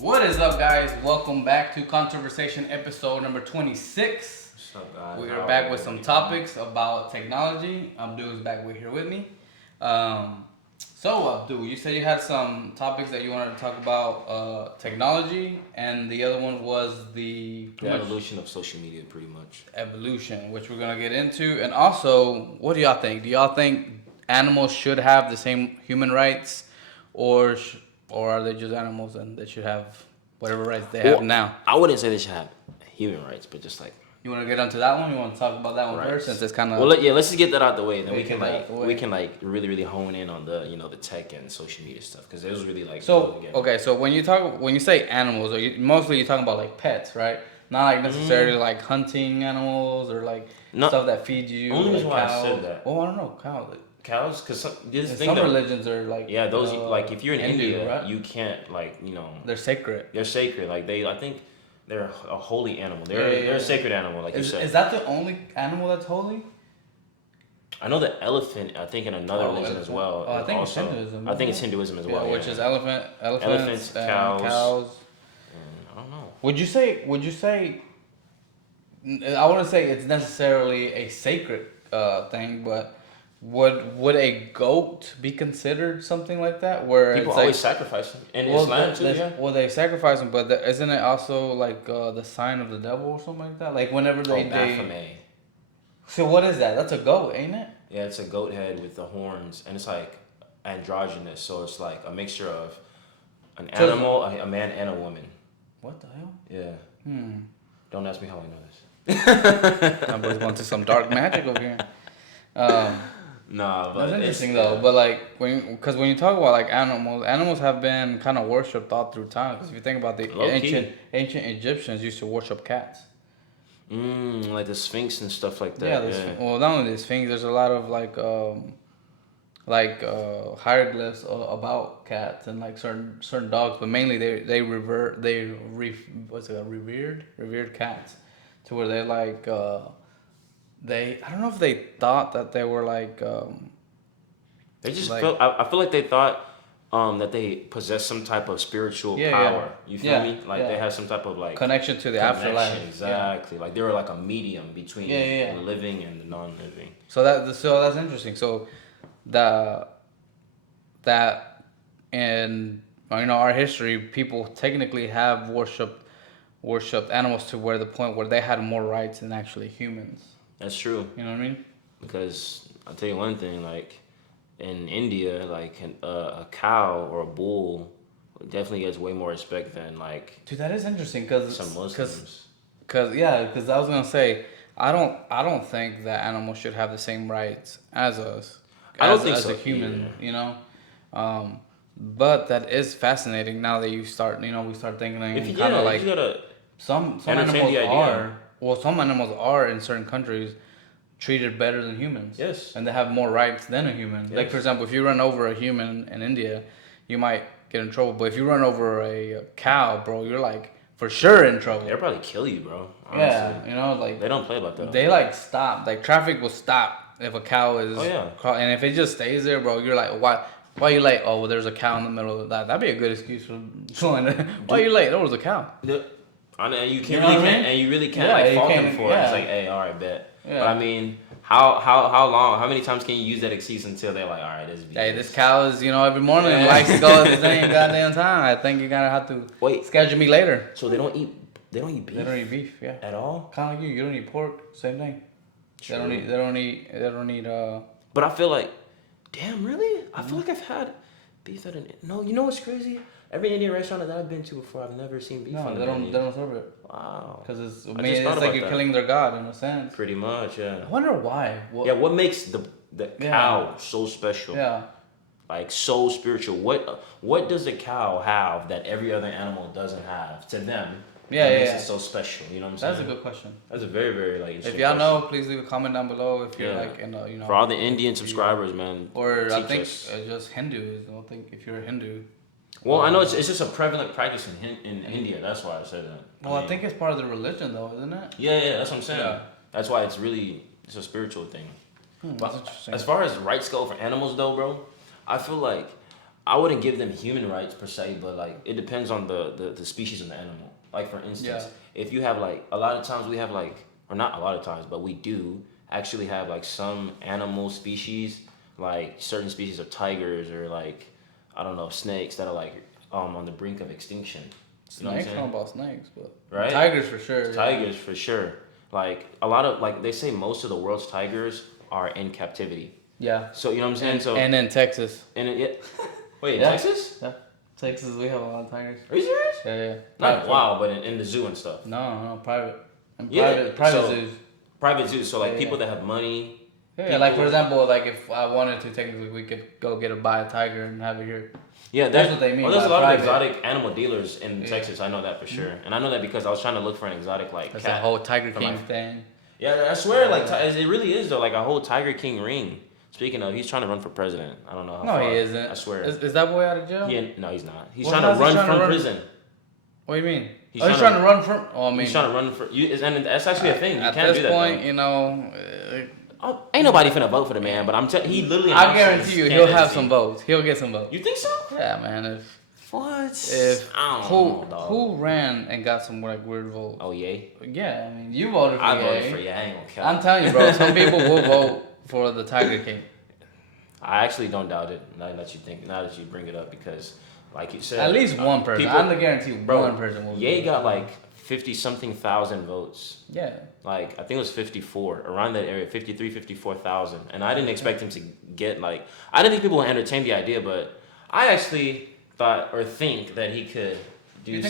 What is up, guys? Welcome back to Conversation episode number 26. What's up, guys? We are back with some topics about technology. Abdul is back here with me. So, Abdul, you said you had some topics that you wanted to talk about technology, and the other one was the evolution of social media, pretty much. Evolution, which we're going to get into. And also, what do y'all think? Do y'all think animals should have the same human rights, or are they just animals and they should have whatever rights they have now? I wouldn't say they should have human rights, but just like. You want to get onto that one? You want to talk about that one first, since it's kind of. Well, let's just get that out the way, and then we can really really hone in on the tech and social media stuff, because it was really like. So okay, so when you say animals, mostly you're talking about like pets, right? Not like necessarily like hunting animals or like stuff that feed you. Only reason why cows. I said that. Well, I don't know, cows. Cows, because some religions are like. Yeah, those like if you're in India, right? you can't They're sacred. They're sacred. Like I think they're a holy animal. They're a sacred animal, like you said. Is that the only animal that's holy? I know the elephant. I think in another religion as well. Oh, I think it's Hinduism. I think it's Hinduism as well. Which is elephants, cows. I don't know. Would you say? I wouldn't say it's necessarily a sacred thing, but would a goat be considered something like that? Where people it's always sacrifice them in Islam too. Yeah. Well, they sacrifice them, but isn't it also like the sign of the devil or something like that? Like whenever they. Baphomet. So what is that? That's a goat, ain't it? Yeah, it's a goat head with the horns, and it's like androgynous. So it's like a mixture of an animal, a man, and a woman. What the hell? Yeah. Don't ask me how I know this. I'm just going to some dark magic over here. Nah, but that's interesting though. But like when you talk about like animals have been kind of worshipped all through time. Because if you think about the ancient Egyptians used to worship cats. Like the Sphinx and stuff like that. Yeah. Well, not only the Sphinx, there's a lot of hieroglyphs about cats and like certain dogs, but mainly revered cats, to where they like I don't know if they thought that they were like they just felt. I feel like they thought that they possess some type of spiritual power. You feel me? Like they have some type of like connection to the afterlife. Exactly. Like they were like a medium between the living and the non-living. So that's interesting. So that in our history, people technically have worshipped animals to where the point where they had more rights than actually humans. That's true. You know what I mean? Because I'll tell you one thing, like in India, like a cow or a bull definitely gets way more respect than like. Dude, that is interesting because some Muslims. Because I was gonna say I don't think that animals should have the same rights as us. I don't think as so. A human, but that is fascinating. Now that you start, we start thinking kind of like some animals are. Well, some animals are in certain countries treated better than humans. Yes. And they have more rights than a human. Yes. Like, for example, if you run over a human in India, you might get in trouble. But if you run over a cow, bro, you're like for sure in trouble. They'll probably kill you, bro. Honestly. Yeah, like they don't play about that. They like stop. Like traffic will stop if a cow is. Oh yeah. And if it just stays there, bro, you're like, why you late? Oh, well, there's a cow in the middle of that. That'd be a good excuse for slowing it. Why you late? There was a cow. And you really can't like fault them for it. It's like, hey, all right, bet. Yeah. But I mean, how long? How many times can you use that excuse until they're like, all right, this cow is every morning likes to go at the same goddamn time. I think you're gonna have to schedule me later. So they don't eat beef. They don't eat beef, yeah. At all? Kind of like you. You don't eat pork. Same thing. True. They don't eat. But I feel like, damn, really? I feel like I've had beef at no. You know what's crazy? Every Indian restaurant that I've been to before, I've never seen beef. No, they don't serve it. Wow. Because it's like you're killing their god in a sense. Pretty much, yeah. I wonder why. What makes the cow so special? Yeah. Like so spiritual. What does a cow have that every other animal doesn't have to them? Yeah, makes it so special. You know what I'm saying? That's a good question. That's a very, very interesting If y'all know, please leave a comment down below. If you're for all the Indian subscribers, man. Or I think just Hindus. I don't think if you're a Hindu. Well, I know it's just a prevalent practice in India. That's why I said that. Well, I think it's part of the religion, though, isn't it? Yeah, that's what I'm saying. Yeah. That's why it's a spiritual thing. That's interesting. As far as rights go for animals, though, bro, I feel like I wouldn't give them human rights per se, but like it depends on the species of the animal. Like for instance, if you have like a lot of times we have like, or not a lot of times, but we do actually have like some animal species, like certain species of tigers or like I don't know snakes that are like on the brink of extinction. You know snakes? I don't know about snakes, but right? Tigers for sure. Tigers for sure. Like a lot of like they say most of the world's tigers are in captivity. Yeah. So you know what I'm saying? And in Texas. Wait, in Texas? Yeah. Texas, we have a lot of tigers. Are you serious? Yeah. Not wild, but in the zoo and stuff. No, private. Private zoos. Private zoos. So like people that have money. Yeah, like for example, like if I wanted to, technically we could go buy a tiger and have it here. Yeah, that's what they mean. Well, there's a lot of exotic animal dealers in Texas. I know that for sure, and I know that because I was trying to look for an exotic like that's cat. A whole Tiger King thing. Yeah, I swear, like it really is though, like a whole Tiger King ring. Speaking of, he's trying to run for president. I don't know how far. No, he isn't. I swear. Is that boy out of jail? No, he's not. He's trying to run from prison. What do you mean? He's trying to run from. Oh, I mean, he's trying to run for you, and that's actually a thing. You can't do that. At this point, you know. Ain't nobody finna vote for the man, but he literally. I guarantee you, he'll have some votes. He'll get some votes. You think so? Yeah, man. Who ran and got some like weird votes? Oh, Ye? Yeah, I mean, you voted for Ye. I voted for Ye. I ain't gonna count. I'm telling you, bro. Some people will vote for the Tiger King. I actually don't doubt it. Now that you bring it up, because, like you said, at least one person. I'm gonna guarantee one person will. Ye got like 50-something thousand votes. Yeah. Like I think it was 54 around that area, 54,000, and I didn't expect him to get like. I didn't think people would entertain the idea, but I actually thought or think that he could do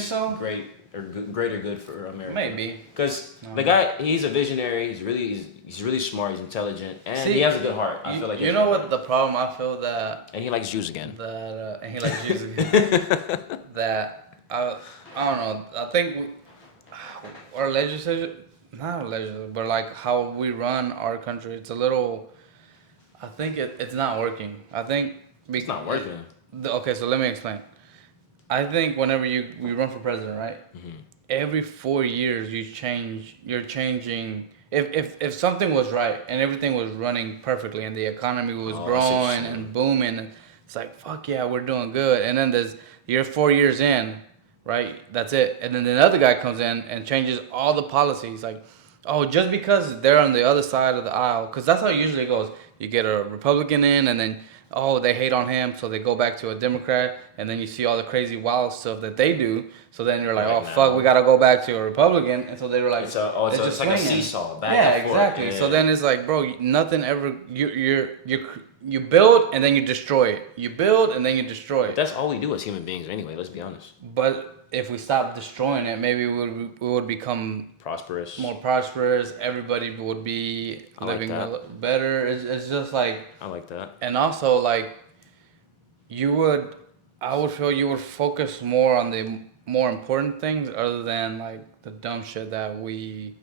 greater good for America. Maybe. Because the guy, he's a visionary. He's really smart. He's intelligent, and he has a good heart. I feel like you know what the problem. I feel that. And he likes Jews again. And he likes Jews again. That I don't know. I think our legislature, not legislature, but like how we run our country, it's a little. I think it's not working. I think it's not working. Okay, so let me explain. I think whenever we run for president, right? Mm-hmm. Every 4 years you're changing. If something was right and everything was running perfectly and the economy was growing and booming, it's like fuck yeah, we're doing good. And then you're 4 years in, right? That's it. And then another guy comes in and changes all the policies. Like, just because they're on the other side of the aisle, because that's how it usually goes. You get a Republican in, and then they hate on him, so they go back to a Democrat, and then you see all the crazy wild stuff that they do. So then you're like, fuck, we gotta go back to a Republican, and so they were like, it's like a seesaw, back and forth. Exactly. Yeah. So then it's like, bro, nothing ever. You build and then you destroy it. You build and then you destroy it. That's all we do as human beings, anyway. Let's be honest. But if we stop destroying it, maybe we would become more prosperous. Everybody would be living better. It's just like I like that. And also like I would feel you would focus more on the more important things other than like the dumb shit that we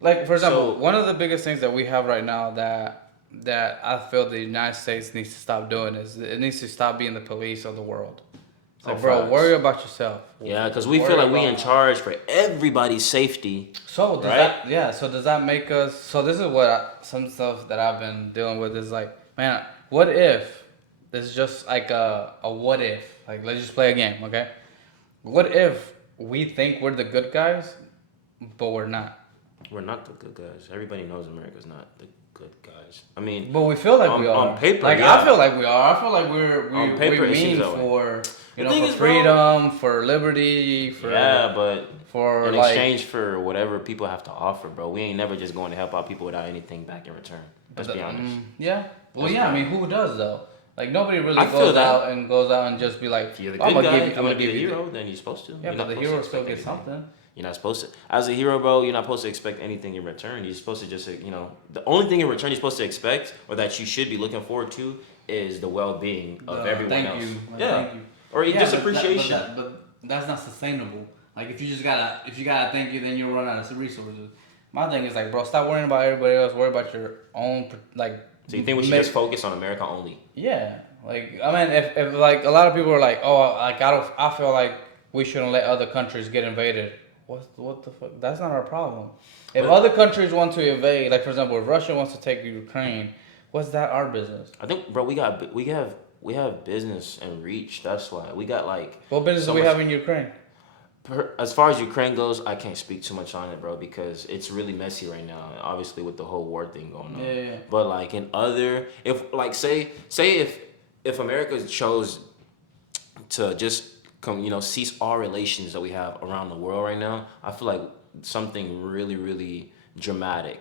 like. For example, one of the biggest things that we have right now that I feel the United States needs to stop doing is it needs to stop being the police of the world. So, bro, worry about yourself. Yeah, because we feel like we in charge for everybody's safety. So does that make us? So this is some stuff that I've been dealing with is like, man, what if this is just like a what if? Like, let's just play a game, okay? What if we think we're the good guys, but we're not? We're not the good guys. Everybody knows America's not the good guys. I mean, but we feel like we are. On paper, like I feel like we are. I feel like we mean for. For freedom, for liberty, for in exchange for whatever people have to offer, bro. We ain't never just going to help out people without anything back in return. Let's be honest. Yeah. Well, I mean, who does though? Like nobody really goes out and just be like, if you're the good guy, if you want to be a hero, then you're supposed to. Yeah, but the hero still gets something. You're not supposed to. As a hero, bro, you're not supposed to expect anything in return. You're supposed to just, the only thing in return you're supposed to expect, or that you should be looking forward to, is the well-being of everyone else. Thank you. Or just appreciation. But that's not sustainable. Like if you gotta thank you, then you'll run out of resources. My thing is like, bro, stop worrying about everybody else. Worry about your own like. So you think we should just focus on America only? Yeah, like I mean, if like a lot of people are like, I feel like we shouldn't let other countries get invaded. What the fuck? That's not our problem. If other countries want to invade, like for example, if Russia wants to take Ukraine, what's that our business? I think, bro, we have we have business and reach. That's why we got like. What business do we have in Ukraine? As far as Ukraine goes, I can't speak too much on it, bro, because it's really messy right now. Obviously, with the whole war thing going on. Yeah. But like in other, if like say if America chose to just cease all relations that we have around the world right now, I feel like something really really dramatic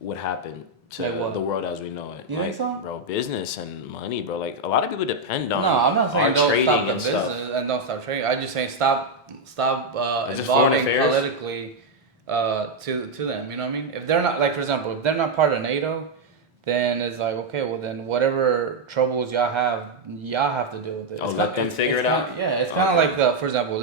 would happen to the world as we know it. You like, think so? Bro, business and money, bro. Like a lot of people depend on No, I'm not saying our don't trading stop the and business stuff. and don't stop trading. I'm just saying stop Is it foreign involving affairs? politically to them. You know what I mean? If they're not, like, for example, if they're not part of NATO, then it's like, okay, well then whatever troubles y'all have to deal with it. Oh, let them figure it out. Yeah, it's kind of like for example,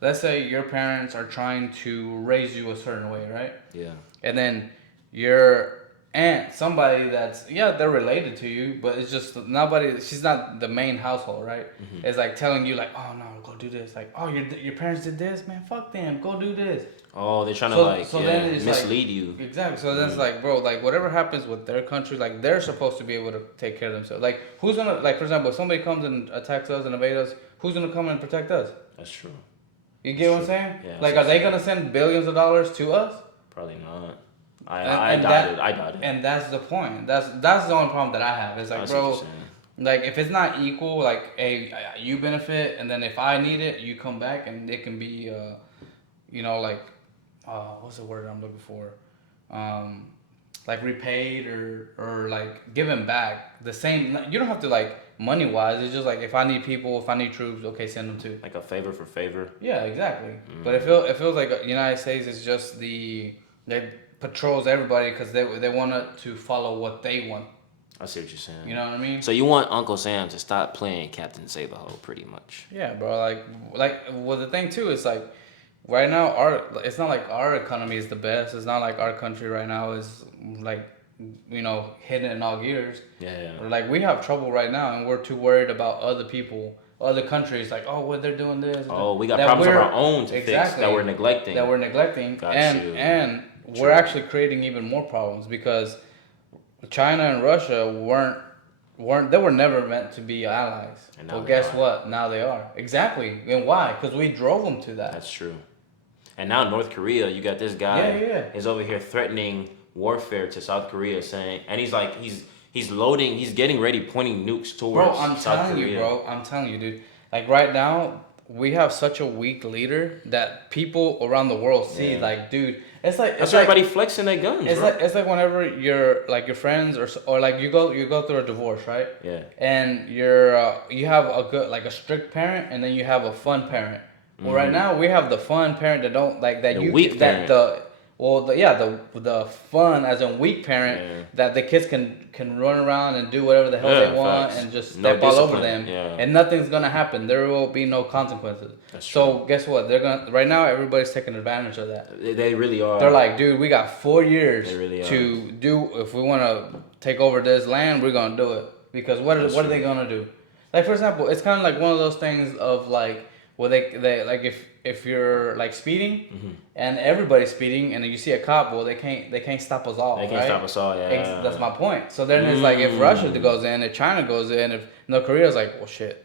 let's say your parents are trying to raise you a certain way, right? Yeah. And then your aunt, somebody they're related to you, but it's just nobody. She's not the main household, right? Mm-hmm. It's like telling you like, oh no, go do this. Like, oh your parents did this, man. Fuck them. Go do this. Oh, they're trying to then it's mislead you. Exactly. So then it's like, bro, like whatever happens with their country, like they're supposed to be able to take care of themselves. Like who's gonna, like for example, if somebody comes and attacks us and invade us, who's gonna come and protect us? That's true. You get what I'm saying? Yeah, like, are they gonna send billions of dollars to us? Probably not. I doubt it. And that's the point. That's the only problem that I have. It's like, bro, like if it's not equal, like, hey, you benefit, and then if I need it, you come back, and it can be, like, what's the word I'm looking for? Like repaid or like given back the same. You don't have to like money wise. It's just like if I need people, if I need troops, okay, send them to. Like a favor for favor. Yeah, exactly. Mm. But it feels like the United States is just they patrols everybody because they want to follow what they want. I see what you're saying. You know what I mean? So you want Uncle Sam to stop playing Captain Save-A-Ho, pretty much. Yeah, bro. Like well, the thing too is like right now it's not like our economy is the best. It's not like our country right now is like hitting in all gears. Yeah. Like we have trouble right now, and we're too worried about other people. Other countries, like, oh, well, they're doing this. Oh, we got problems of our own to fix that we're neglecting. And we're actually creating even more problems because China and Russia they were never meant to be allies. Well, guess what? Now they are. Exactly. And why? Because we drove them to that. That's true. And now North Korea, you got this guy is over here threatening warfare to South Korea, saying, and he's like, he's loading, he's getting ready, pointing nukes towards South Korea. I'm telling you, dude. Like right now, we have such a weak leader that people around the world see. Like, dude, it's like that's everybody flexing their guns. It's like whenever your friends or like you go through a divorce, right? Yeah. And you have a strict parent, and then you have a fun parent. Well, right now we have the fun parent that don't like that. The weak parent. The fun as a weak parent that the kids can run around and do whatever the hell they want and just step all over them and nothing's gonna happen. There will be no consequences. That's true. So guess what? Right now everybody's taking advantage of that. They really are. They're like, dude, we got 4 years to do. If we want to take over this land, we're gonna do it because what are they gonna do? Like for example, it's kind of like one of those things of like. Well, they like if you're like speeding and everybody's speeding and you see a cop, well they can't stop us all. They can't stop us all. Yeah, that's my point. So then it's like if Russia goes in, if China goes in, if North Korea's like, well shit,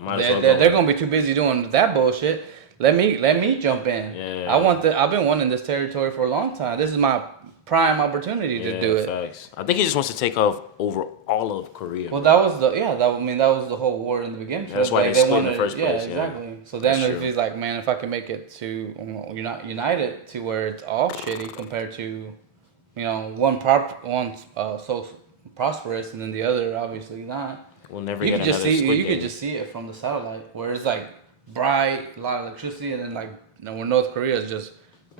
they're gonna be too busy doing that bullshit. Let me jump in. Yeah. I've been wanting this territory for a long time. This is my prime opportunity to do it. Facts. I think he just wants to take over all of Korea. Well, that was the whole war in the beginning. Yeah, that's why they split in the first place. Yeah, exactly. So then if he's like, man, if I can make it to united to where it's all shitty compared to, one so prosperous and then the other obviously not. We'll never get another Squid Game. You could just see it from the satellite where it's like bright, a lot of electricity, and then like where North Korea is just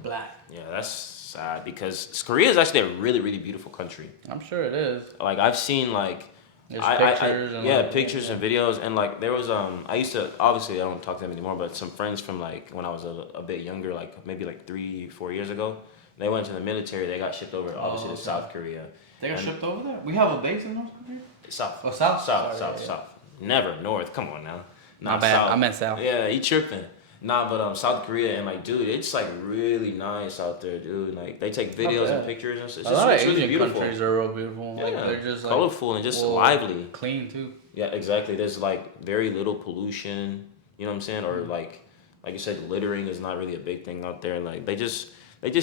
black. Yeah, that's sad because Korea is actually a really, really beautiful country. I'm sure it is. Like I've seen like pictures and videos, and like there was I used to, obviously I don't talk to them anymore, but some friends from like when I was a bit younger, like maybe like 3-4 years ago, they went to the military. They got shipped over obviously to South Korea. They got shipped over there. We have a base in North Korea. South. Oh, South. South. Never North. Come on now. Not bad. South. I meant South. Yeah, he tripping. Nah, but South Korea and like, dude, it's like really nice out there, dude. Like they take Not videos and bad. pictures and stuff. A lot of It's really Asian beautiful. countries are real beautiful. Like Yeah, they're just like colorful and just well, lively. clean too. Yeah, exactly. There's like very little pollution. You know what I'm saying? Or like you said, littering is not really a big thing out there. Like they just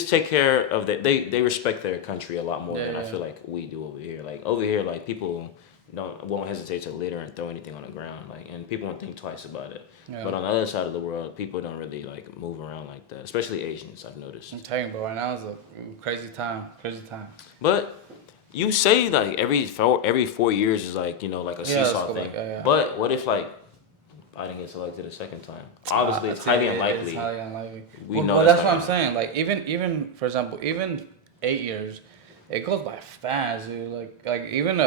take care of they respect their country a lot more than I feel like we do over here. Like over here, like people won't hesitate to litter and throw anything on the ground. Like and people won't think twice about it. Yeah. But on the other side of the world, people don't really like move around like that. Especially Asians, I've noticed. I'm telling you, bro. Right now is a crazy time. Crazy time. But you say like every 4 years is like like a seesaw thing. But what if like Biden gets elected a second time? Obviously, it's highly unlikely. It's highly unlikely. We know Well, that's what I'm saying. Like even for example, even 8 years, it goes by fast, dude. Like even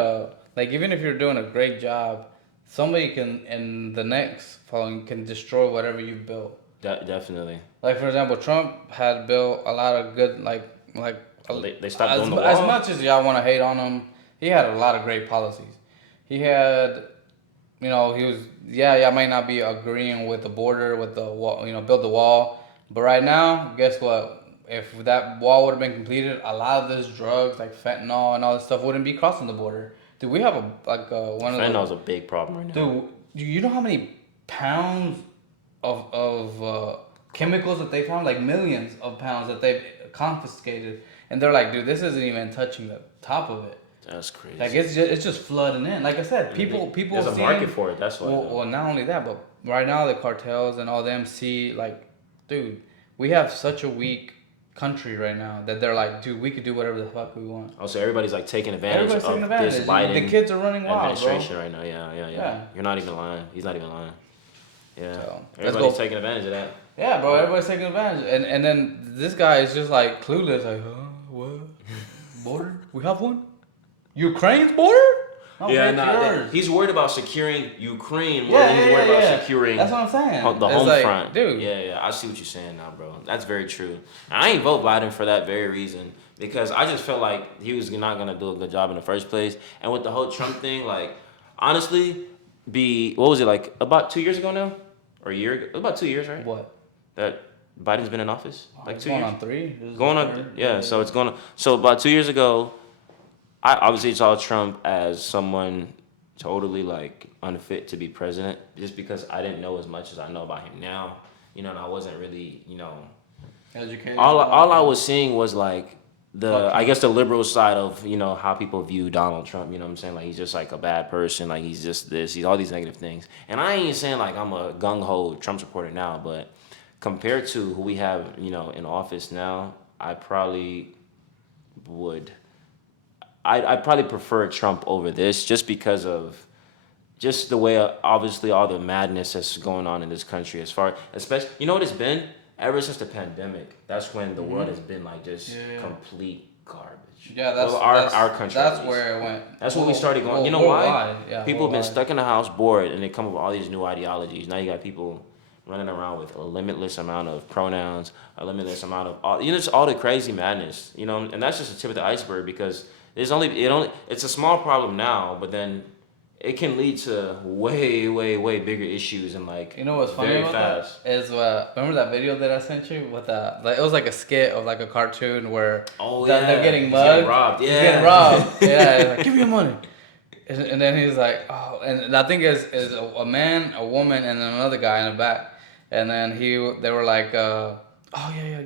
if you're doing a great job, somebody can in the next following can destroy whatever you've built. Definitely. Like for example, Trump had built a lot of good they stopped doing the wall. As much as y'all want to hate on him, he had a lot of great policies. He had, he was, y'all might not be agreeing with the border, with the wall, build the wall. But right now, guess what? If that wall would have been completed, a lot of this drugs like fentanyl and all this stuff wouldn't be crossing the border. Dude, we have one of the... Fentanyl's a big problem right now. Dude, do you know how many pounds of chemicals that they found? Like millions of pounds that they've confiscated. And they're like, dude, this isn't even touching the top of it. That's crazy. Like it's just flooding in. Like I said, people. There's a market for it. That's why. Well, not only that, but right now the cartels and all them see like, dude, we have such a weak country right now that they're like, dude, we could do whatever the fuck we want. Oh, so everybody's like taking advantage of this Biden the kids are running wild, administration bro. right now. Yeah. You're not even lying. He's not even lying. Yeah. So, everybody's taking advantage of that. Yeah, bro. Everybody's taking advantage, and then this guy is just like clueless, like, what? Border? We have one? Ukraine's border? No, he's worried about securing Ukraine more than he's worried about securing that's what I'm saying. the home front. Dude. Yeah, I see what you're saying now, bro. That's very true. And I ain't vote Biden for that very reason because I just felt like he was not gonna do a good job in the first place. And with the whole Trump thing, like honestly, what was it like about 2 years ago now, or a year ago? About 2 years, right? What? That Biden's been in office like 2 years. Going on 3. Going on, yeah. So it's going on. So about 2 years ago, I obviously saw Trump as someone totally like unfit to be president, just because I didn't know as much as I know about him now. And I wasn't really, educated. All I was seeing was like I guess the liberal side of how people view Donald Trump. You know what I'm saying? Like he's just like a bad person. Like he's just this. He's all these negative things. And I ain't saying like I'm a gung ho Trump supporter now, but compared to who we have, in office now, I probably would. I'd probably prefer Trump over this just because of just the way, obviously, all the madness that's going on in this country especially, what it's been? Ever since the pandemic, that's when the world has been like just complete garbage. Yeah, that's our country. That's where it went. That's when we started going. You know why? Yeah, people have been stuck in the house, bored, and they come up with all these new ideologies. Now you got people running around with a limitless amount of pronouns, a limitless amount of just all the crazy madness. And that's just the tip of the iceberg because it's a small problem now, but then it can lead to way, way, way bigger issues and like what's funny very about fast. That is remember that video that I sent you with it was like a skit of like a cartoon where they're getting mugged, getting robbed. He's getting robbed. Yeah, like, give me your money. And then he's like, oh, and I think is a man, a woman, and another guy in the back, and then they were like, oh yeah,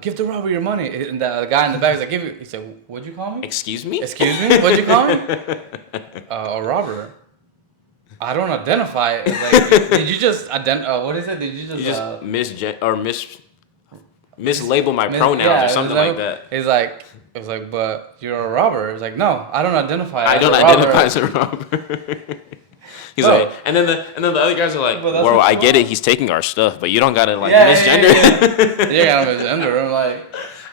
give the robber your money. And the guy in the back is like, he said, what'd you call me? Excuse me? What'd you call me? A robber. I don't identify it. Like, did you just what is it? Did you just mislabel my pronouns or something like that? It was like, but you're a robber. It was like, no, I don't identify. I don't identify as a robber. He's like, and then the other guys are like, well, I get it. He's taking our stuff, but you don't gotta like misgender. You gotta misgender. I'm like,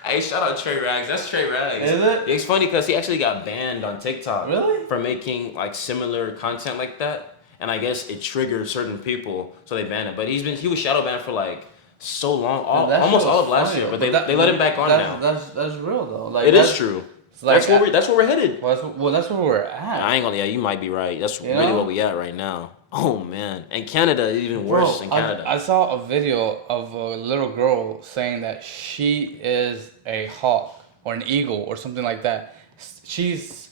hey, shout out Trey Rags. That's Trey Rags. Is it? It's funny because he actually got banned on TikTok. Really? For making like similar content like that, and I guess it triggered certain people, so they banned him. But he was shadow banned for like so long, almost all of last year. But they let him back on now. That's real though. Like it is true. Like, that's where we're headed. Well, that's where we're at. I ain't gonna. Yeah, you might be right. That's really what we at right now. Oh man, and Canada is even worse in Canada. I saw a video of a little girl saying that she is a hawk or an eagle or something like that. She's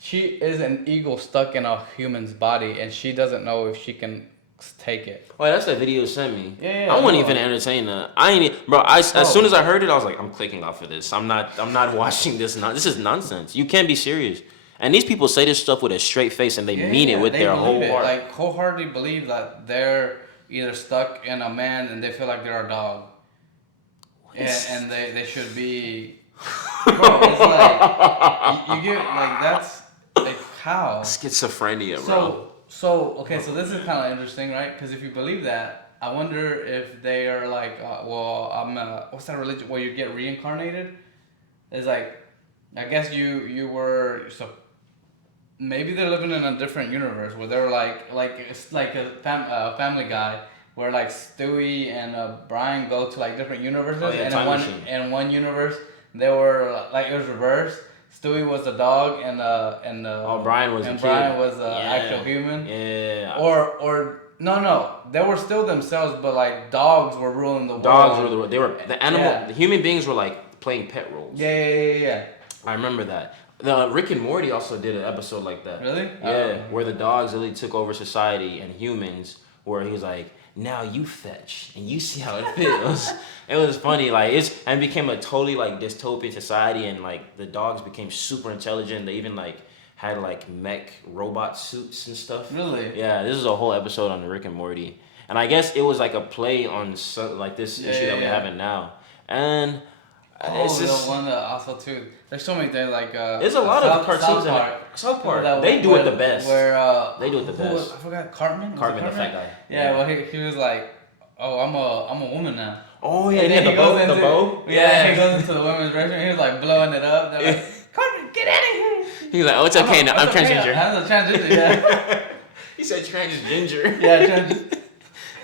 she is an eagle stuck in a human's body, and she doesn't know if she can take it. Oh, that's that video you sent me. Yeah, I I wasn't know. even entertain that. I ain't, bro. As soon as I heard it, I was like, I'm clicking off of this. I'm not watching this. This is nonsense. You can't be serious. And these people say this stuff with a straight face, and they mean it with they their believe whole it. heart. Like wholeheartedly believe that they're either stuck in a man and they feel like they're a dog, and they should be. Bro, it's like you get like that's like how Schizophrenia, bro. So this is kind of interesting, right? Because if you believe that, I wonder if they are like, well, what's that religion where you get reincarnated? It's like, I guess you were so. Maybe they're living in a different universe where they're like it's like a Family Guy where like Stewie and Brian go to like different universes, Oh, yeah, and time machine. in one universe they were like it was reversed. Stewie was the dog, and Brian was Brian was the Yeah. actual human. Yeah. Or no, they were still themselves, but like dogs were ruling the world. Dogs were the animal. Yeah. The human beings were like playing pet roles. Yeah. I remember that. The Rick and Morty also did an episode like that. Really? Yeah, where the dogs really took over society and humans, where he was like, now you fetch and you see how it feels. It was funny, like and it became a totally like dystopian society, and like the dogs became super intelligent. They even like had like mech robot suits and stuff. Really? Yeah, this is a whole episode on the Rick and Morty, and I guess it was like a play on like this issue that we're having now, and it's just the one that also too. There's so many things like. There's a lot of cartoons in South Park. They do it the best. They do it the best. I forgot Cartman. Cartman, the fat guy. Yeah, well he was like, oh I'm a woman now. Oh yeah, And then the he bow. Yeah, he goes into the women's restroom. He was like blowing it up. They're like, Cartman, get out of here. He's like, oh, it's okay now. I'm transgender. I'm a transgender. Yeah. He said transgender. Yeah, transgender.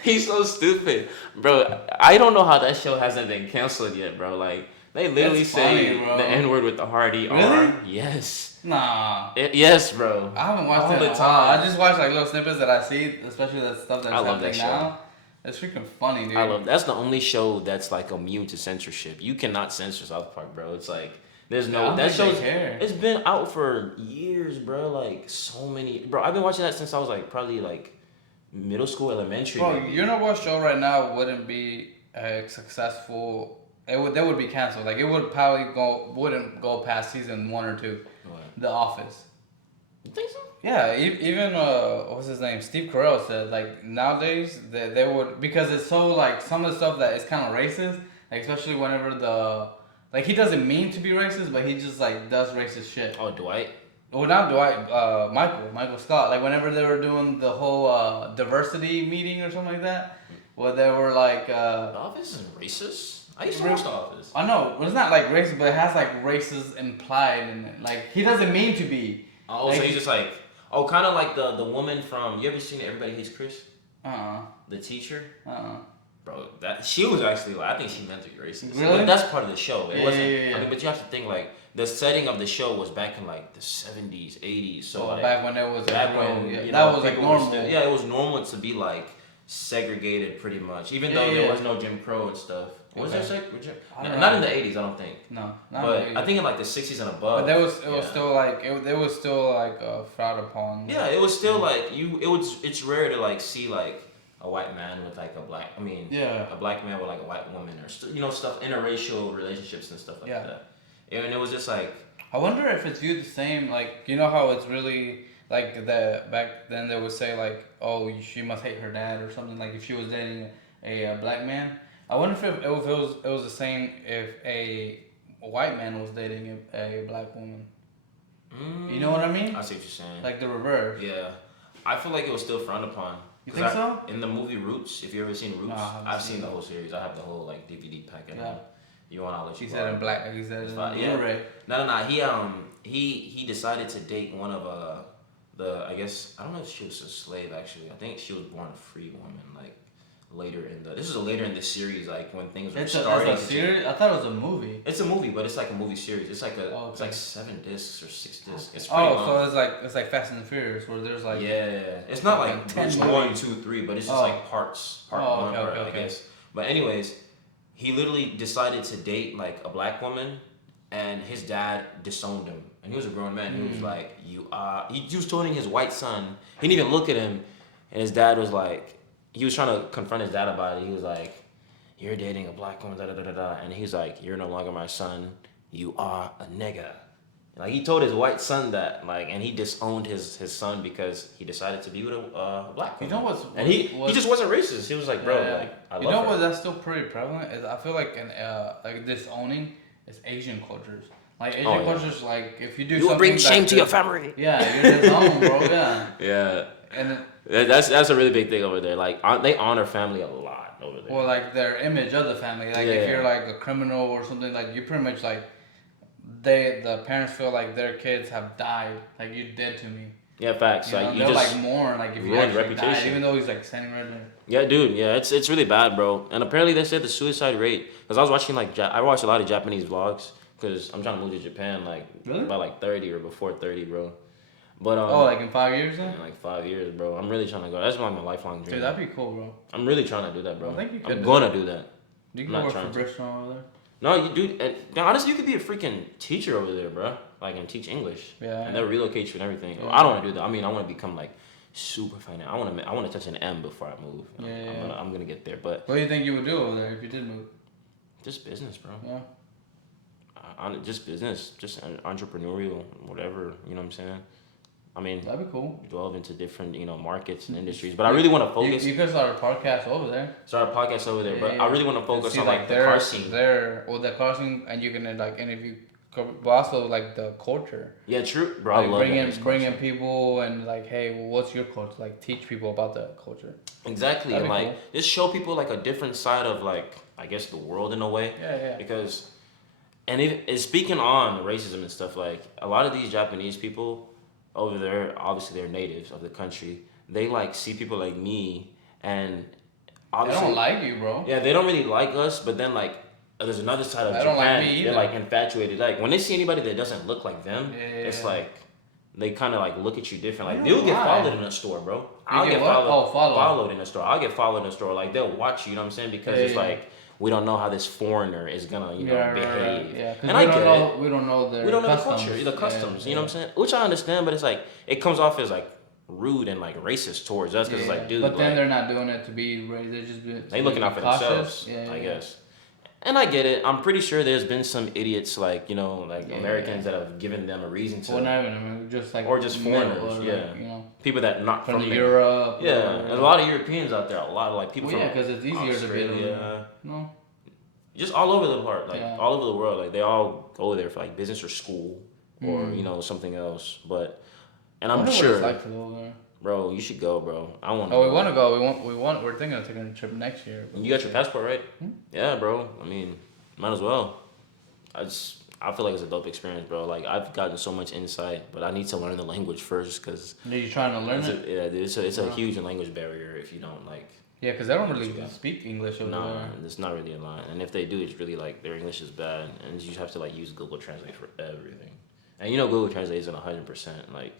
He's so stupid, bro. I don't know how that show hasn't been canceled yet, bro. Like they literally say the N word with the hard ER. Really? Yes. Nah. Yes, bro. I haven't watched it in a while. I just watch like little snippets that I see, especially the stuff that's happening now. It's freaking funny, dude. That's the only show that's like immune to censorship. You cannot censor South Park, bro. It's like there's no that show. It's been out for years, bro. Like so many, bro. I've been watching that since I was like probably like middle school, elementary. Bro, maybe. you know what show right now wouldn't be successful? They would be canceled. Like it would probably wouldn't go past season 1 or 2. What? The Office. You think so? Yeah, even what's his name? Steve Carell said like nowadays they would, because it's so like some of the stuff that is kind of racist, like especially whenever he doesn't mean to be racist, but he just like does racist shit. Oh, Dwight. Well, not Dwight. Michael Scott. Like whenever they were doing the whole diversity meeting or something like that, where they were like. The Office isn't racist. I used to watch The Office. I know, it's not like racist, but it has like racist implied in it. Like he doesn't mean to be. Oh, like, so he's just like, kind of like the woman from. You ever seen Everybody Hates Chris? The teacher. Bro, that she was actually like, I think she meant to be racist. Really? But that's part of the show. It wasn't. Yeah. I mean, but you have to think like the setting of the show was back in like the 70s, 80s. So like, back when there was back when you know, that was like normal. It was normal to be like segregated pretty much, even though there was no Jim Crow and stuff. Was there segregation? Not in the 80s, I don't think. No, but I think in like the 60s and above. But it was still like it was still like frowned upon. Yeah, it was still like it's rare to like see like a white man with like a black a black man with like a white woman, or stuff, interracial relationships and stuff like that. And it was just like, I wonder if it's viewed the same, like you know how it's really like back then they would say like, oh, she must hate her dad or something, like if she was dating a black man. I wonder if it was the same if a white man was dating a black woman. You know what I mean? I see what you're saying. Like the reverse. Yeah, I feel like it was still frowned upon. You think so? In the movie Roots, if you ever seen Roots, No, I've seen the whole series. I have the whole like DVD pack at home. You want? I'll let you. He said in black. He said in Blu-ray. No. He decided to date one of I guess I don't know if she was a slave actually. I think she was born a free woman, This is later in the series, like when things were It's starting. a series. I thought it was a movie. It's a movie, but it's like a movie series. It's like Oh, it's okay. like 7 discs or 6 discs. It's pretty long. So it's like Fast and the Furious, where there's like It's not like 10 it's movies. 1, 2, 3, but it's just like parts. Part one, I okay. guess. But anyways, he literally decided to date like a black woman, and his dad disowned him. And he was a grown man. He was like, "You are." He was telling his white son. He didn't even look at him, and his dad was like, he was trying to confront his dad about it. He was like, "You're dating a black woman, da da da da da," and he's like, "You're no longer my son. You are a nigga." Like he told his white son that, like, and he disowned his son because he decided to be with a black woman. You know what's and he just wasn't racist. He was like, bro, like I love her. You know what? That's still pretty prevalent. Is I feel like like disowning is Asian cultures. Like Asian cultures, like if you do something, will bring shame to your family. Yeah, you're disowned, bro. Yeah. Yeah. And that's a really big thing over there. Like they honor family a lot over there. Or like their image of the family. Like if you're like a criminal or something, like you pretty much like the parents feel like their kids have died. Like you're dead to me. Yeah, facts. You know, like you they'll just like mourn like if you ruined actually reputation. died, even though he's like standing right there. Yeah, dude. Yeah, it's really bad, bro. And apparently they said the suicide rate. Because I was watching I watch a lot of Japanese vlogs because I'm trying to move to Japan like by like 30 or before 30, bro. But like in 5 years then? In like 5 years, bro. I'm really trying to go. That's like my lifelong dream. Dude, that'd be cool, bro. I'm really trying to do that, bro. I think you could. I'm gonna do that. You can work for Bristol over there. No, you do. Honestly, you could be a freaking teacher over there, bro. Like and teach English. Yeah. And they'll relocate you and everything. Yeah. I don't want to do that. I mean, I want to become like super financial. I want to touch an M before I move. I'm gonna get there. But what do you think you would do over there if you did move? Just business, bro. Yeah. Just business, just entrepreneurial, whatever. You know what I'm saying? I mean, that'd be cool. Delve into different, markets and industries. But I really want to focus. You could start a podcast over there. Start a podcast over there, but I really want to focus on like the their car scene. The car scene, and you can like interview, but also like the culture. Yeah, true, bro. Like I love bring in people and like, hey, well, what's your culture? Like teach people about the culture. Exactly, That'd and like cool. just show people like a different side of like I guess the world in a way. Yeah. Because, and speaking on racism and stuff, like a lot of these Japanese people over there, obviously they're natives of the country. They like see people like me, and obviously they don't like you, bro. Yeah, they don't really like us. But then like there's another side of Japan. Don't like me either. They're like infatuated. Like when they see anybody that doesn't look like them, it's like they kind of like look at you different. Like they'll get followed in a store, bro. I'll get followed in a store. I'll get followed in a store. Like they'll watch you. You know what I'm saying? Because it's like we don't know how this foreigner is gonna, behave. Yeah, and I get it. We don't know the culture, the customs. You know what I'm saying? Which I understand, but it's like it comes off as like rude and like racist towards us because it's like, dude. But then like, they're not doing it to be racist. They're just doing it. They looking out for themselves. I guess. And I get it. I'm pretty sure there's been some idiots like Americans that have given them a reason to. Well, not even American, just like or just foreigners, people that not from Europe. Yeah, there's a lot of Europeans out there. A lot of like people from because it's easier Australia, to be. No. Just all over the part, all over the world. Like they all go there for like business or school or something else. But I'm sure. What it's like to go there. Bro, you should go, bro. I want to. Oh, we want to go. We're thinking of taking a trip next year. You got your passport, right? Yeah, bro. I mean, might as well. I feel like it's a dope experience, bro. Like I've gotten so much insight, but I need to learn the language first, cause. Are you trying to learn it? Yeah, dude, it's a huge language barrier if you don't like. Yeah, because they don't really speak English over there. It's not really a lot. And if they do, it's really like their English is bad, and you have to like use Google Translate for everything. And Google Translate isn't 100% like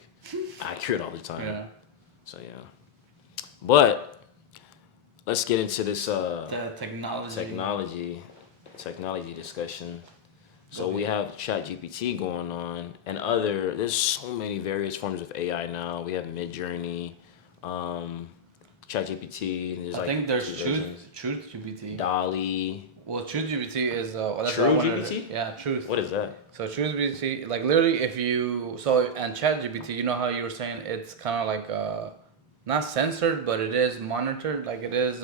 accurate all the time. Yeah. So yeah, but let's get into this the technology discussion. So we have ChatGPT going on, and there's so many various forms of AI now. We have Midjourney, ChatGPT. I think there's Truth GPT. Dolly. Well, Truth GPT is that's True GPT. Yeah, Truth. What is that? So Truth GPT, like literally, and ChatGPT, you know how you were saying it's kind of like not censored, but it is monitored. Like it is.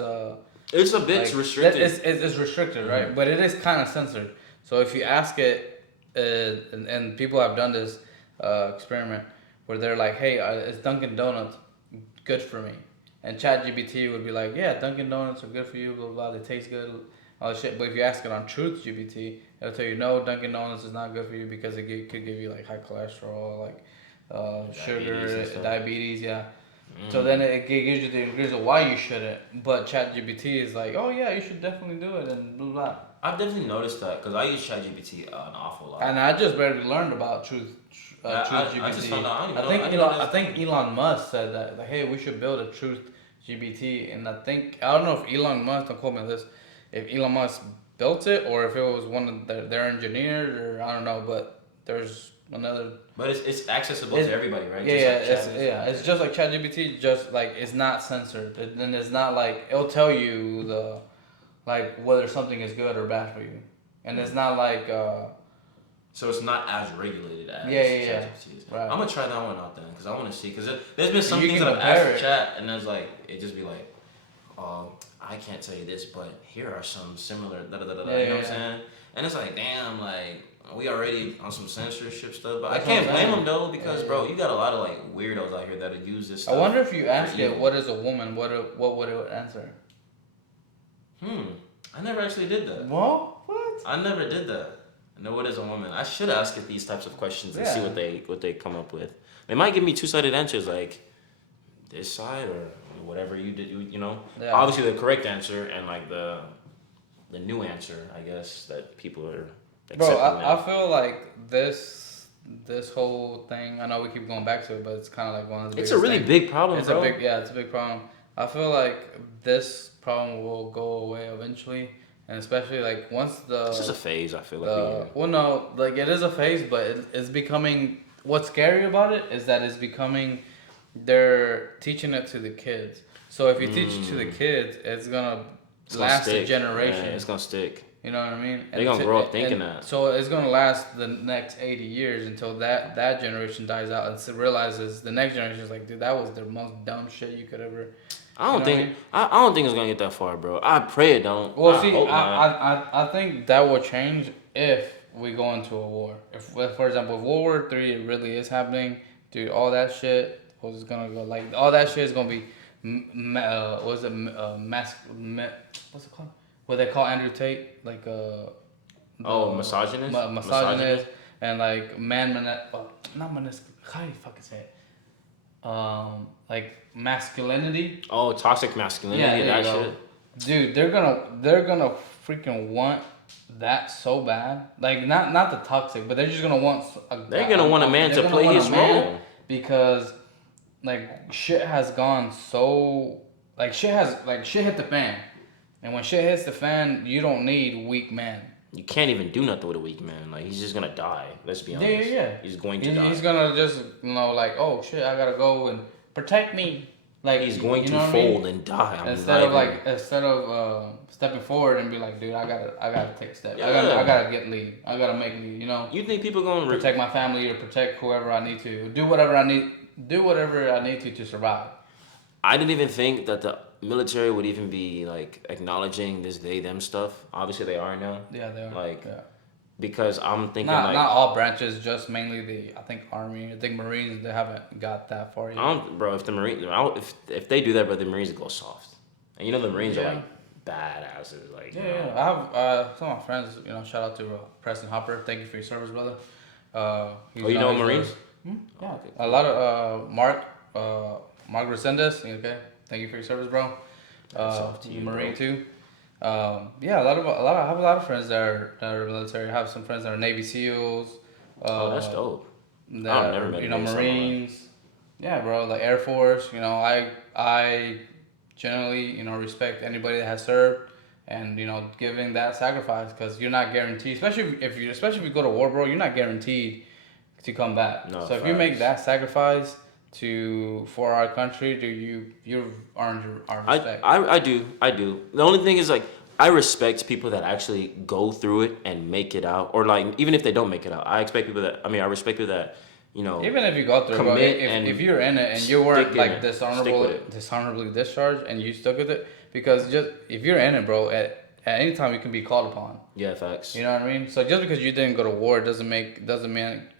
It's a bit restricted. It's restricted, right? But it is kind of censored. So if you ask it, and people have done this experiment where they're like, "Hey, is Dunkin' Donuts good for me?" And ChatGPT would be like, "Yeah, Dunkin' Donuts are good for you. Blah blah. They taste good." All this shit. But if you ask it on Truth GPT, it'll tell you, "No, Dunkin' Donuts is not good for you because it could give you like high cholesterol, like sugar, diabetes, yeah." So then it gives you the ingredients of why you shouldn't. But ChatGPT is like, oh yeah, you should definitely do it and blah blah. I've definitely noticed that because I use ChatGPT an awful lot. And I just barely learned about Yeah, Truth GPT. I just found out. I don't I think even know. I think Elon Musk said that like, hey, we should build a Truth GPT, and I don't know if Elon Musk, don't quote me on this, if Elon Musk built it or if it was one of their engineers or I don't know, but there's another. But it's accessible to everybody, right? Yeah, Just like it's just like ChatGPT, just like it's not censored, and it's not like it'll tell you like whether something is good or bad for you, and it's not like. So it's not as regulated as ChatGPT is. Right. I'm gonna try that one out then, because I want to see. Because there's been some You things can that I've compare asked it. chat, and there's like it just be like, I can't tell you this, but here are some similar da da da da. Yeah, You know yeah, what I'm saying? And it's like, damn, like we already on some censorship stuff, but That's I can't what I'm blame saying. them though, because bro, you got a lot of like weirdos out here that use this I stuff. wonder if you ask for it evil. what is a woman, what would it answer? I never actually did that. What? What? I never did that. No, what is a woman? I should ask it these types of questions and see what they come up with. They might give me two-sided answers, like this side or whatever you did. You know, Yeah. obviously the correct answer and like the new answer, I guess that people are accepting. Bro, I now. feel like this whole thing. I know we keep going back to it, but it's kind of like one of the. It's a really things. big problem, It's bro. it's a big problem. I feel like this problem will go away eventually, and especially like once It's just a phase. I feel like. well, no, like it is a phase, but it's becoming. What's scary about it is that it's becoming. They're teaching it to the kids. So if you teach it to the kids, it's gonna last a generation. Yeah, it's gonna stick. You know what I mean? They're gonna grow up thinking that. So it's gonna last the next 80 years until that generation dies out and realizes the next generation is like, dude, that was the most dumb shit you could ever. I don't think I don't think it's gonna get that far, bro. I pray it don't. Well, I see, hope not. I think that will change if we go into a war. If for example, if World War III really is happening, dude, all that shit was gonna go like all that shit is gonna be, what's it, what's it called? What they call Andrew Tate, like misogynist. Misogynist, and like not how do you fucking say it? Like masculinity. Oh, toxic masculinity. Yeah, That shit. Dude, they're gonna freaking want that so bad. Like not the toxic, but they're just gonna want. They're gonna want a man to play his role because like shit has gone so like shit hit the fan, and when shit hits the fan, you don't need weak man. You can't even do nothing with a weak man. Like he's just gonna die. Let's be honest. Yeah. He's going to die. He's gonna just like, oh shit, I gotta go and protect me. Like he's going to fold and die. Instead of stepping forward and be like, dude, I gotta take a step. Yeah. I gotta get lead. I gotta make lead. You know. You think people gonna protect my family or protect whoever I need to do whatever I need to survive. I didn't even think that the military would even be like acknowledging this they them stuff. Obviously they are now. Yeah, they are. Like yeah. because I'm thinking not all branches, just mainly the Army. I think Marines they haven't got that far yet. Bro, if the Marines, if they do that, but the Marines go soft, and you know the Marines are like badasses. Like yeah. I have some of my friends. You know, shout out to Preston Hopper. Thank you for your service, brother. You know Marines? Yeah, okay. A lot of Mark Resendez. Okay, thank you for your service, bro. You, Marine bro. too. Yeah, I have a lot of friends that are military. I have some friends that are Navy SEALs. That's dope. That I've never are, met you know, a Navy SEAL. Marines. Yeah, bro, like Air Force. You know, I generally, you know, respect anybody that has served and, you know, giving that sacrifice because you're not guaranteed, especially if you go to war, bro, you're not guaranteed to come back. No, so if you make that sacrifice for our country, you've earned our respect. I do. The only thing is like I respect people that actually go through it and make it out, or like even if they don't make it out, I respect people that you know. Even if you go through, bro, if you're in it and you weren't like dishonorably discharged and you stuck with it, because just if you're in it, bro, at any time you can be called upon. Yeah, facts. You know what I mean? So just because you didn't go to war doesn't mean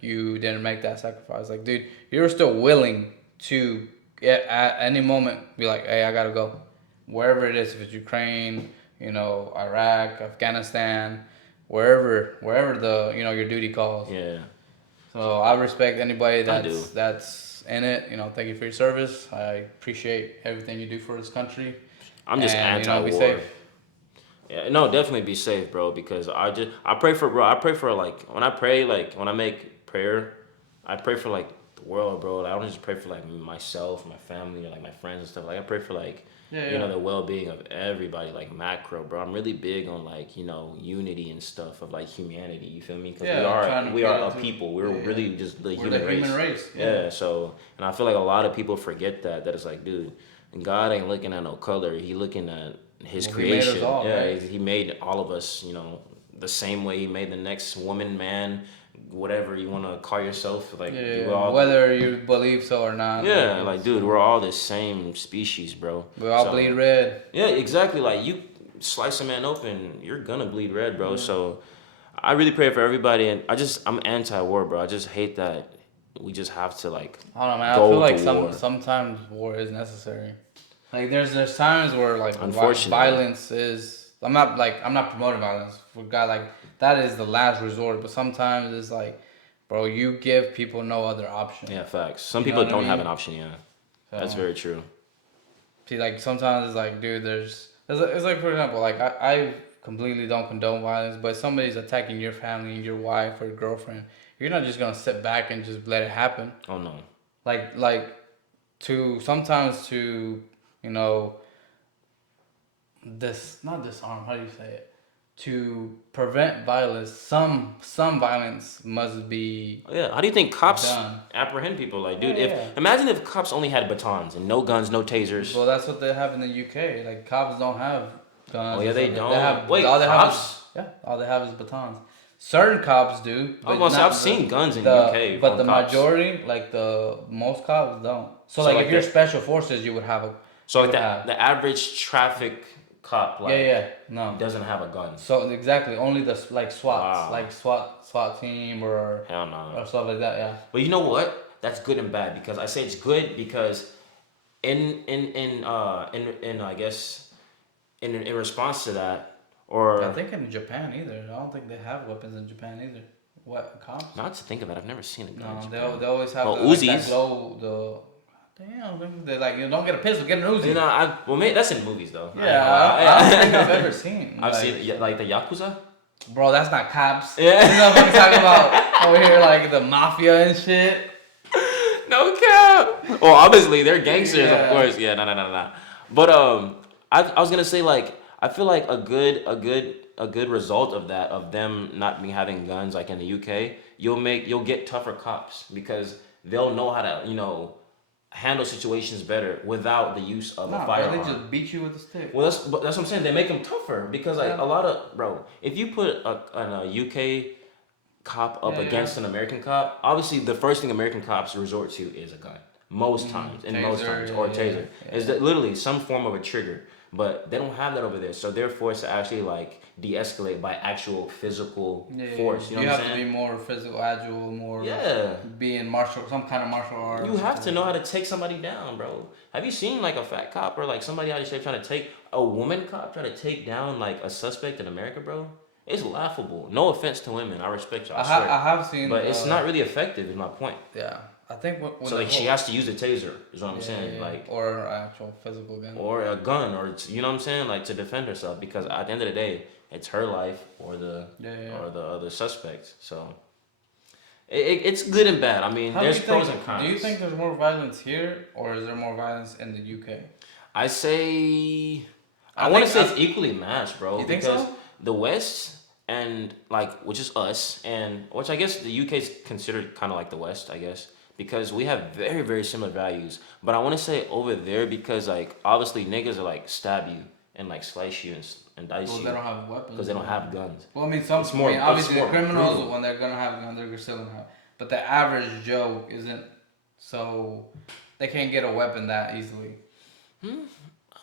you didn't make that sacrifice. Like, dude, you're still willing to at any moment be like, hey, I gotta go, wherever it is. If it's Ukraine, you know, Iraq, Afghanistan, wherever the your duty calls. Yeah. So I respect anybody that's that's in it. Thank you for your service. I appreciate everything you do for this country. I'm just And be anti-war. safe. Yeah, no, definitely be safe, bro. Because I pray for, bro. I pray for, like, when I pray, like when I make prayer, I pray for like the world, bro. Like, I don't just pray for like myself, my family, or like my friends and stuff. Like, I pray for like the well-being of everybody, like macro, bro. I'm really big on like unity and stuff of like humanity. You feel me? Because we are a people. We're really just the human race. Human race. Yeah. So, and I feel like a lot of people forget that it's like, dude, God ain't looking at no color. He looking at his creation. He made us all, yeah, right? he made all of us, the same way he made the next woman, man, whatever you want to call yourself. Like, whether you believe so or not. Yeah, like, dude, we're all the same species, bro. We all bleed red. Yeah, exactly. Like, you slice a man open, you're gonna bleed red, bro. So, I really pray for everybody, and I'm anti-war, bro. I just hate that we just have to like. I don't know, man. I feel like sometimes war is necessary. Like there's times where like violence is. I'm not promoting violence for God. Like that is the last resort. But sometimes it's like, bro, you give people no other option. Yeah, facts. Some people don't have an option. Yeah, that's very true. See, like sometimes it's like, dude, it's like, for example, like I completely don't condone violence, but somebody's attacking your family, your wife or your girlfriend, you're not just gonna sit back and just let it happen. Oh no. Sometimes to not disarm, how do you say it? To prevent violence, some violence must be. Yeah, how do you think cops done. Apprehend people? Like, dude, imagine if cops only had batons and no guns, no tasers. Well, that's what they have in the UK. Like, cops don't have guns. Oh yeah, they don't. All they have is batons. Certain cops do. But I've seen guns in the UK. But the majority, like most cops don't. So like if you're special forces, you would have a. So like the average traffic cop, no, doesn't have a gun. So exactly, only the SWAT team or hell no or stuff like that. Yeah. But you know what? That's good and bad, because I say it's good because in I guess in response to that. Or I think in Japan either. I don't think they have weapons in Japan either. What, cops? Not to think of it, I've never seen a gun. No, they always have Uzis. Damn, they like, don't get a pistol, get an Uzi. That's in movies though. Yeah, I don't think I've ever seen. I've seen like the Yakuza. Bro, that's not cops. Yeah. You know what I'm talking about over here, like the mafia and shit. No cap. Well, obviously they're gangsters, of course. Yeah, no. But I was gonna say, like, I feel like a good result of that, of them not having guns like in the UK, you'll get tougher cops because they'll know how to handle situations better without the use of a firearm. They just beat you with a stick. Well, that's what I'm saying. They make them tougher because like a lot of, bro, if you put a UK cop up against an American cop, obviously the first thing American cops resort to is a gun. Most times, or a taser. Is that literally some form of a trigger. But they don't have that over there, so they're forced to actually like de-escalate by actual physical force. You know what I'm saying? You have to be more physical, agile, more. Being some kind of martial arts. You have to know how to take somebody down, bro. Have you seen like a fat cop or like somebody out there trying to take a woman cop trying to take down like a suspect in America, bro? It's laughable. No offense to women, I respect y'all. I have seen, but it's not really effective. Is my point. Yeah. I think she has to use a taser, is what I'm saying. Like, or an actual physical gun. Or a gun, or you know what I'm saying, like to defend herself, because at the end of the day, it's her life or the other suspect. So it's good and bad. I mean, there's pros and cons. Do you think there's more violence here, or is there more violence in the UK? I want to say it's equally matched, bro. You think so? The West and like, which is us, and which I guess the UK is considered kind of like the West, I guess. Because we have very, very similar values. But I want to say over there, because like obviously niggas are like stab you and like slice you and dice you. They don't have weapons. Because they don't have guns. Well, I mean, obviously the criminals, brutal. When they're gonna have guns, they're still gonna have. But the average Joe isn't, so they can't get a weapon that easily. I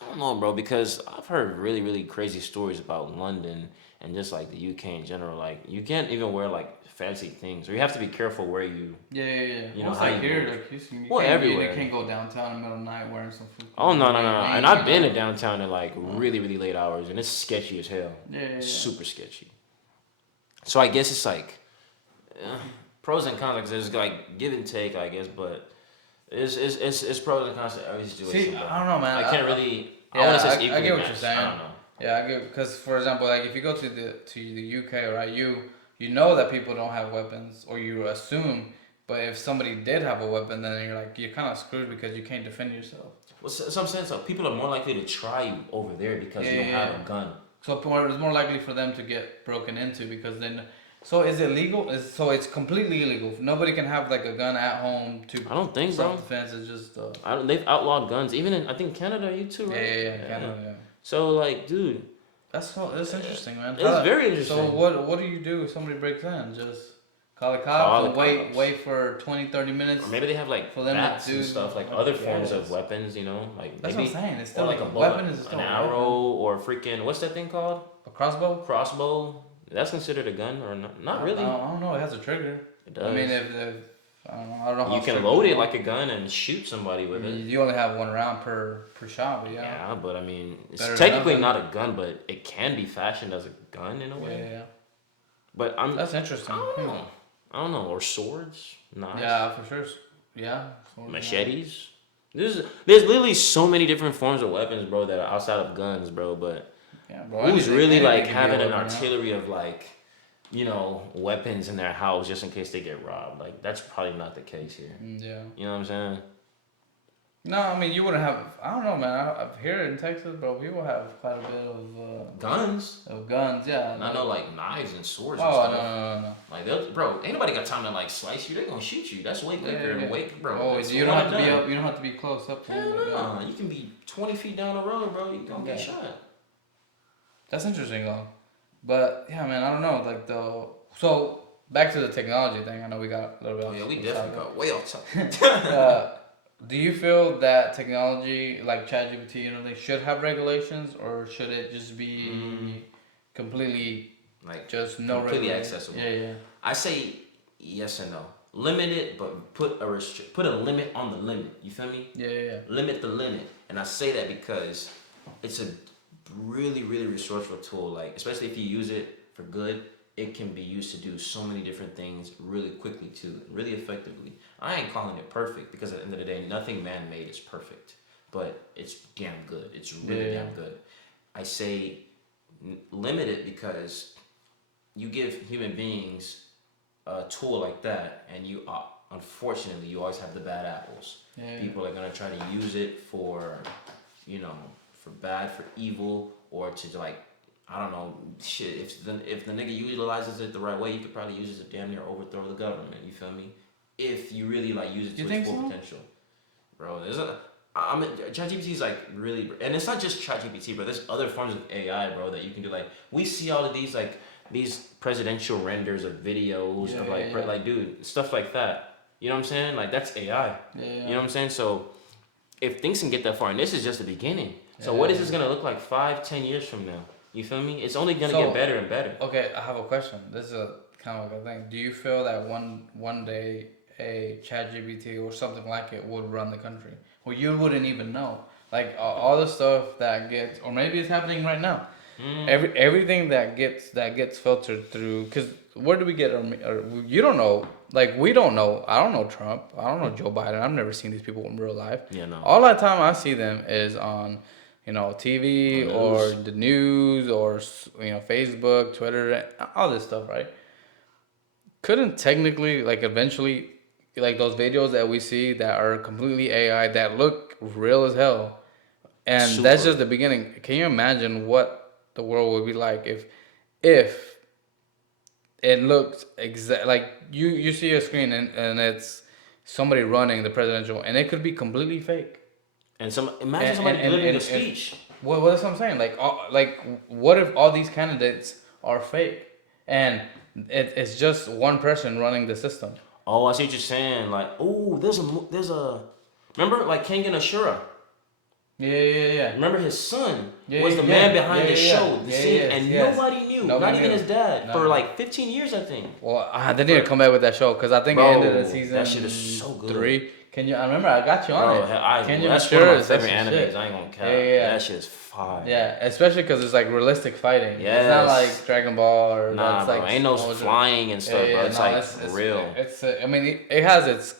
don't know, bro, because I've heard really, really crazy stories about London and just like the UK in general. Like, you can't even wear like fancy things, or you have to be careful where you. Yeah. You know, how like here, like everywhere. You can't go downtown in the middle of the night wearing some food. Oh no! And I've been to downtown in like really, really late hours, and it's sketchy as hell. Yeah. Super sketchy. So I guess it's like pros and cons. Like, there's like give and take, I guess, but It's pros and cons to every situation. See, Bro. I don't know, man. I can't really. I Yeah, want to say it's I equally get what you're matched. saying. I don't know. Yeah, I get because for example, like if you go to the UK, right, you know that people don't have weapons, or you assume. But if somebody did have a weapon, then you're kind of screwed because you can't defend yourself. Well, some sense of people are more likely to try you over there because Yeah, you don't yeah, have yeah. a gun. So it's more likely for them to get broken into because then. So is it legal? So it's completely illegal. Nobody can have like a gun at home to I don't think, self bro. defense. It's just They've outlawed guns, even in I think Canada, you too, yeah, right? yeah, yeah, Canada, yeah. So like, dude, That's interesting, man. it's very So interesting. what do you do if somebody breaks in? Just call the cops Call and the wait cops. wait for 20, 30 minutes Or maybe they have like for them bats to do and stuff, like I other forms of guess. weapons, you know, like That's maybe what I'm saying. It's or still like a a bullet, weapon is still an a arrow, weapon. or freaking what's that thing called? A crossbow? Crossbow. That's considered a gun or not? Not really. I don't know. It has a trigger. It does. I mean, if I don't know how you can strict load they it are. like a gun and shoot somebody with it. You only have one round per shot, but yeah. Yeah, but I mean, it's Better than technically nothing. not a gun, but it can be fashioned as a gun in a Yeah, way. yeah, yeah. But That's interesting. I don't know, or swords, knives, Yeah, for sure. Yeah. machetes. There's literally so many different forms of weapons, bro, that are outside of guns, bro. But Yeah, bro. who's really like can be a having an weapon, artillery of like, weapons in their house just in case they get robbed? Like that's probably not the case here. Yeah. You know what I'm saying? No, I mean you wouldn't have. I don't know, man. I've here in Texas, bro, people have quite a bit of Guns. guns. Yeah. I know like knives and swords Oh and stuff. no. Like bro, ain't nobody got time to like slice you. They gonna shoot you. That's way quicker Yeah. and way, bro. Oh, that's you don't one have to and be done. up. You don't have to be close up to Hell them. no, you can be 20 feet down the road, bro. You gonna get shot. That's interesting though. But yeah, man, I don't know. Like so back to the technology thing. I know we got a little bit. Oh, yeah, we off definitely topic. got way off topic. Do you feel that technology like ChatGPT and everything should have regulations, or should it just be completely like just no completely regulation? accessible. Yeah. I say yes and no. Limit it, but put a limit on the limit. You feel me? Yeah. Limit the limit, and I say that because it's a really, really resourceful tool. Like especially if you use it for good, it can be used to do so many different things really quickly too, really effectively. I ain't calling it perfect because at the end of the day, nothing man-made is perfect, but it's damn good. It's really damn good. I say limit it because you give human beings a tool like that, and you unfortunately you always have the bad apples. Yeah. People are gonna try to use it for, for bad, for evil, or to like, I don't know, shit. If the nigga utilizes it the right way, you could probably use it to damn near overthrow the government. You feel me? If you really like use it to its full potential, bro. ChatGPT is like really, and it's not just ChatGPT, bro. There's other forms of AI, bro, that you can do. Like we see all of these like these presidential renders of videos of like dude, stuff like that. You know what I'm saying? Like that's AI. Yeah. You know what I'm saying? So if things can get that far, and this is just the beginning. So what is this gonna look like 5-10 years from now? You feel me? It's only gonna get better and better. Okay, I have a question. This is a kind of like a thing. Do you feel that one day a ChatGPT or something like it would run the country, or you wouldn't even know? Like all the stuff that gets, or maybe it's happening right now. Everything that gets filtered through. Because where do we get you don't know. Like we don't know. I don't know Trump. I don't know Joe Biden. I've never seen these people in real life. Yeah, no. All that time I see them is on TV or the news or Facebook, Twitter, all this stuff, right? Couldn't technically like eventually like those videos that we see that are completely AI that look real as hell, and that's just the beginning. Can you imagine what the world would be like if it looked like you see a screen and it's somebody running the presidential and it could be completely fake. And imagine somebody delivering a speech. Well, that's what I'm saying. Like, what if all these candidates are fake, and it's just one person running the system? Oh, I see what you're saying. Like, oh, there's a. Remember, like King and Ashura. Yeah. Remember, his son was the man behind the show, the scene, and nobody knew, not even his dad, for like 15 years, I think. Well, they need to come back with that show because I think it ended in season. That shit is so good. 3. I remember I got you on it. That's one of my favorite animes. I ain't gonna cap. Yeah. That shit is fire. Yeah, especially because it's like realistic fighting. Yes. It's not like Dragon Ball or nah, bro. Like ain't no flying and stuff, bro. It's real. I mean, it has its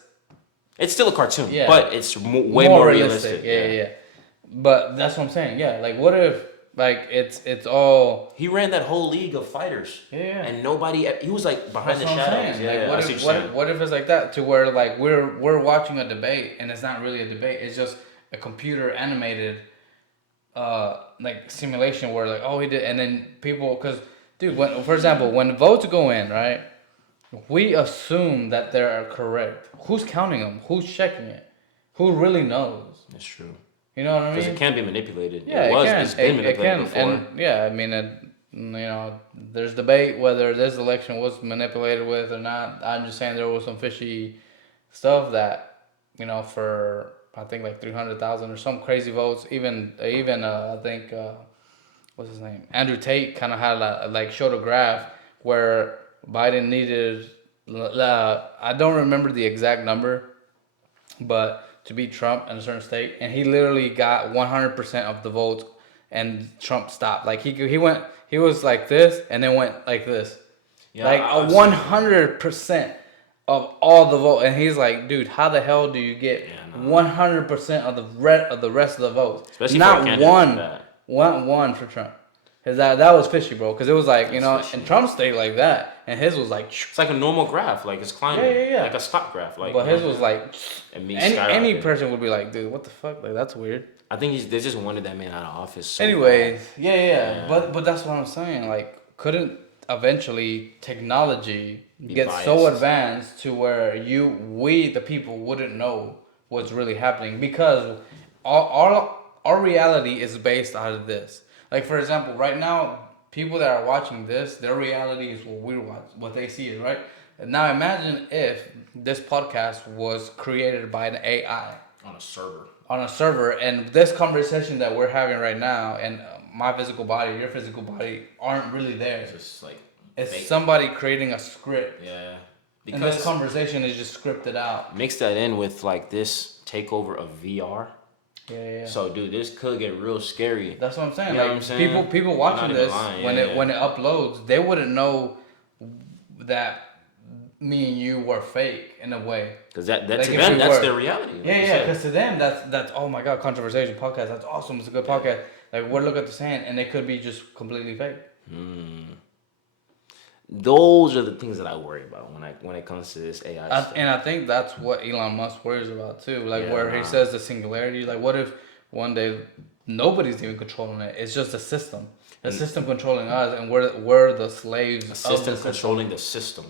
It's still a cartoon, Yeah. but it's way more realistic. Yeah. But that's what I'm saying. Yeah, like what if like it's all He ran that whole league of fighters. yeah. And nobody. He was like behind That's the what I'm shadows. saying. Yeah, Like I what see if what you're saying. what if it's like that to where like we're watching a debate and it's not really a debate. It's just a computer animated like simulation where like oh he did and then people because dude when for example when votes go in right we assume that they're correct. Who's counting them? Who's checking it? Who really knows? That's true. You know what I Because mean? it can be manipulated. Yeah, It it was. can. It's been It manipulated can, before. and yeah, I mean, there's debate whether this election was manipulated with or not. I'm just saying there was some fishy stuff that, for I think like 300,000 or some crazy votes. Even I think what's his name? Andrew Tate kind of had like showed a graph where Biden needed. I don't remember the exact number, but to beat Trump in a certain state, and he literally got 100% of the votes, and Trump stopped. Like he was like this, and then went like this, Yeah, like I've a seen that. 100% of all the vote, and he's like, dude, how the hell do you get Yeah, 100% of the rest of the votes? Especially for a Not candidate like that. one for Trump. Cause that was fishy, bro. Cause it was like That's fishy. and Trump stayed like that, and his was like. It's like a normal graph. Like it's climbing. Yeah. Like a stock graph. Like. But his was like. And me Any skyrocketing. person would be like, dude, what the fuck? Like that's weird. I think they just wanted that man out of office. So Anyways, bad. yeah. But that's what I'm saying. Like, couldn't eventually technology get so biased. advanced to where we the people wouldn't know what's really happening because our reality is based out of this. Like for example, right now, people that are watching this, their reality is what we watch, what they see is right. And now imagine if this podcast was created by an AI On a server. on a server, and this conversation that we're having right now, and my physical body, your physical body, aren't really there. It's just like. It's fake. somebody creating a script, Yeah. and this conversation is just scripted out. Mix that in with like this takeover of VR. Yeah. So, dude, this could get real scary. That's what I'm saying. You know Like what I'm saying? people watching Not even this lying. when it uploads, they wouldn't know that me and you were fake in a way. Because that Like to if them, we that's were. their reality. Like you Yeah. said. Because to them, that's oh my god, controversial podcast. That's awesome. It's a good podcast. Like we're looking at the sand, and it could be just completely fake. Those are the things that I worry about when it comes to this AI stuff. And I think that's what Elon Musk worries about too. Like Yeah, where he says the singularity. Like what if one day nobody's even controlling it? It's just a system. The system controlling us, and we're the slaves A of system the system. controlling the system,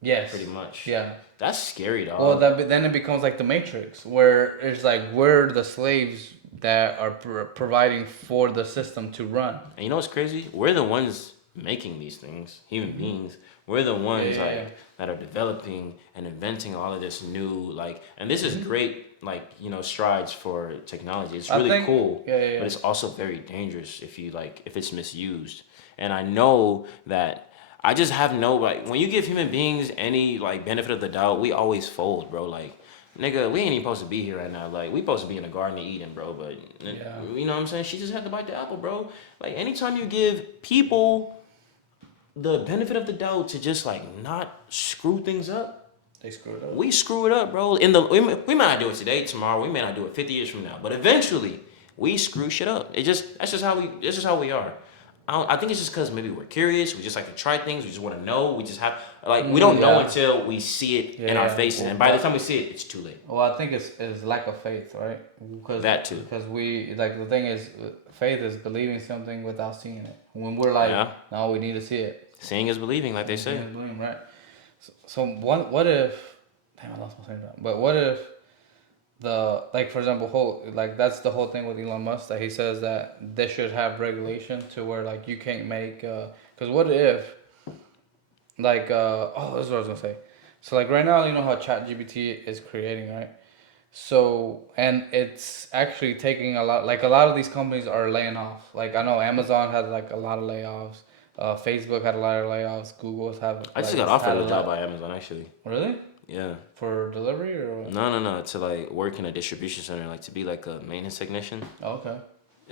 Yes. pretty much. Yeah. That's scary, dog. Well, then it becomes like the Matrix, where it's like we're the slaves that are providing for the system to run. And you know what's crazy? We're the ones making these things, human beings. We're the ones Yeah. that are developing and inventing all of this new and this is great strides for technology. It's I really think- cool. yeah. But it's also very dangerous if it's misused. And I know that I just have no when you give human beings any benefit of the doubt, we always fold, bro. Nigga, we ain't even supposed to be here right now. We supposed to be in the Garden of Eden, bro. But you know what I'm saying? She just had to bite the apple, bro. Anytime you give people the benefit of the doubt to just not screw things up, They screwed up. we screw it up, bro. We might not do it today, tomorrow. We may not do it 50 years from now, but eventually we screw shit up. That's just how we are. I think it's just because maybe we're curious. We just like to try things. We just want to know. We just have we don't know until we see it in our faces, and by the time we see it, it's too late. Well, I think it's lack of faith, right? Because That too. Because the thing is, faith is believing something without seeing it. When we're no, we need to see it. Seeing is believing, like they say. Seeing is believing, right? So what if? Damn, I lost my train of thought. But what if for example, that's the whole thing with Elon Musk, that he says that they should have regulation to where you can't make because what if this is what I was gonna say. So right now, you know how ChatGPT is creating, right? So and it's actually taking a lot. A lot of these companies are laying off. I know Amazon had a lot of layoffs. Facebook had a lot of layoffs. Google's have. I just got offered a job by Amazon, actually. Really? Yeah. For delivery or what? No. To work in a distribution center, to be a maintenance technician. Oh, okay.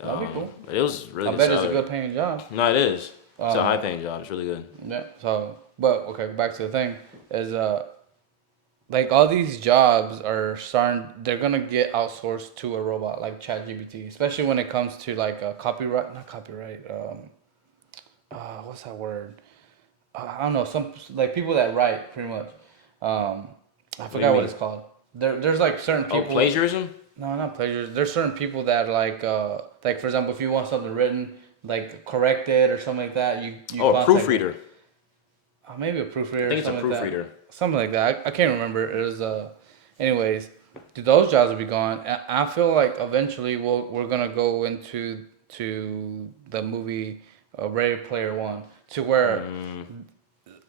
That'd be cool. But it was really. I good bet salary. it's a good paying job. No, it is. It's a high paying job. It's really good. Yeah. So, but okay, back to the thing is like all these jobs are starting. They're gonna get outsourced to a robot like ChatGPT, especially when it comes to like copyright, not copyright. What's that word? I don't know. Some like people that write pretty much. I What do you forgot what mean? it's called. There's like certain Oh, people. plagiarism? No, not plagiarism. There's certain people that like for example, if you want something written, like corrected or something like that, you Oh, a contact proofreader. maybe a I proofreader or think it's a something like that. proofreader. Something like that. I can't remember. It was anyways, dude, those jobs will be gone. I feel like eventually we're gonna go into to the movie Ready Player One to where Mm,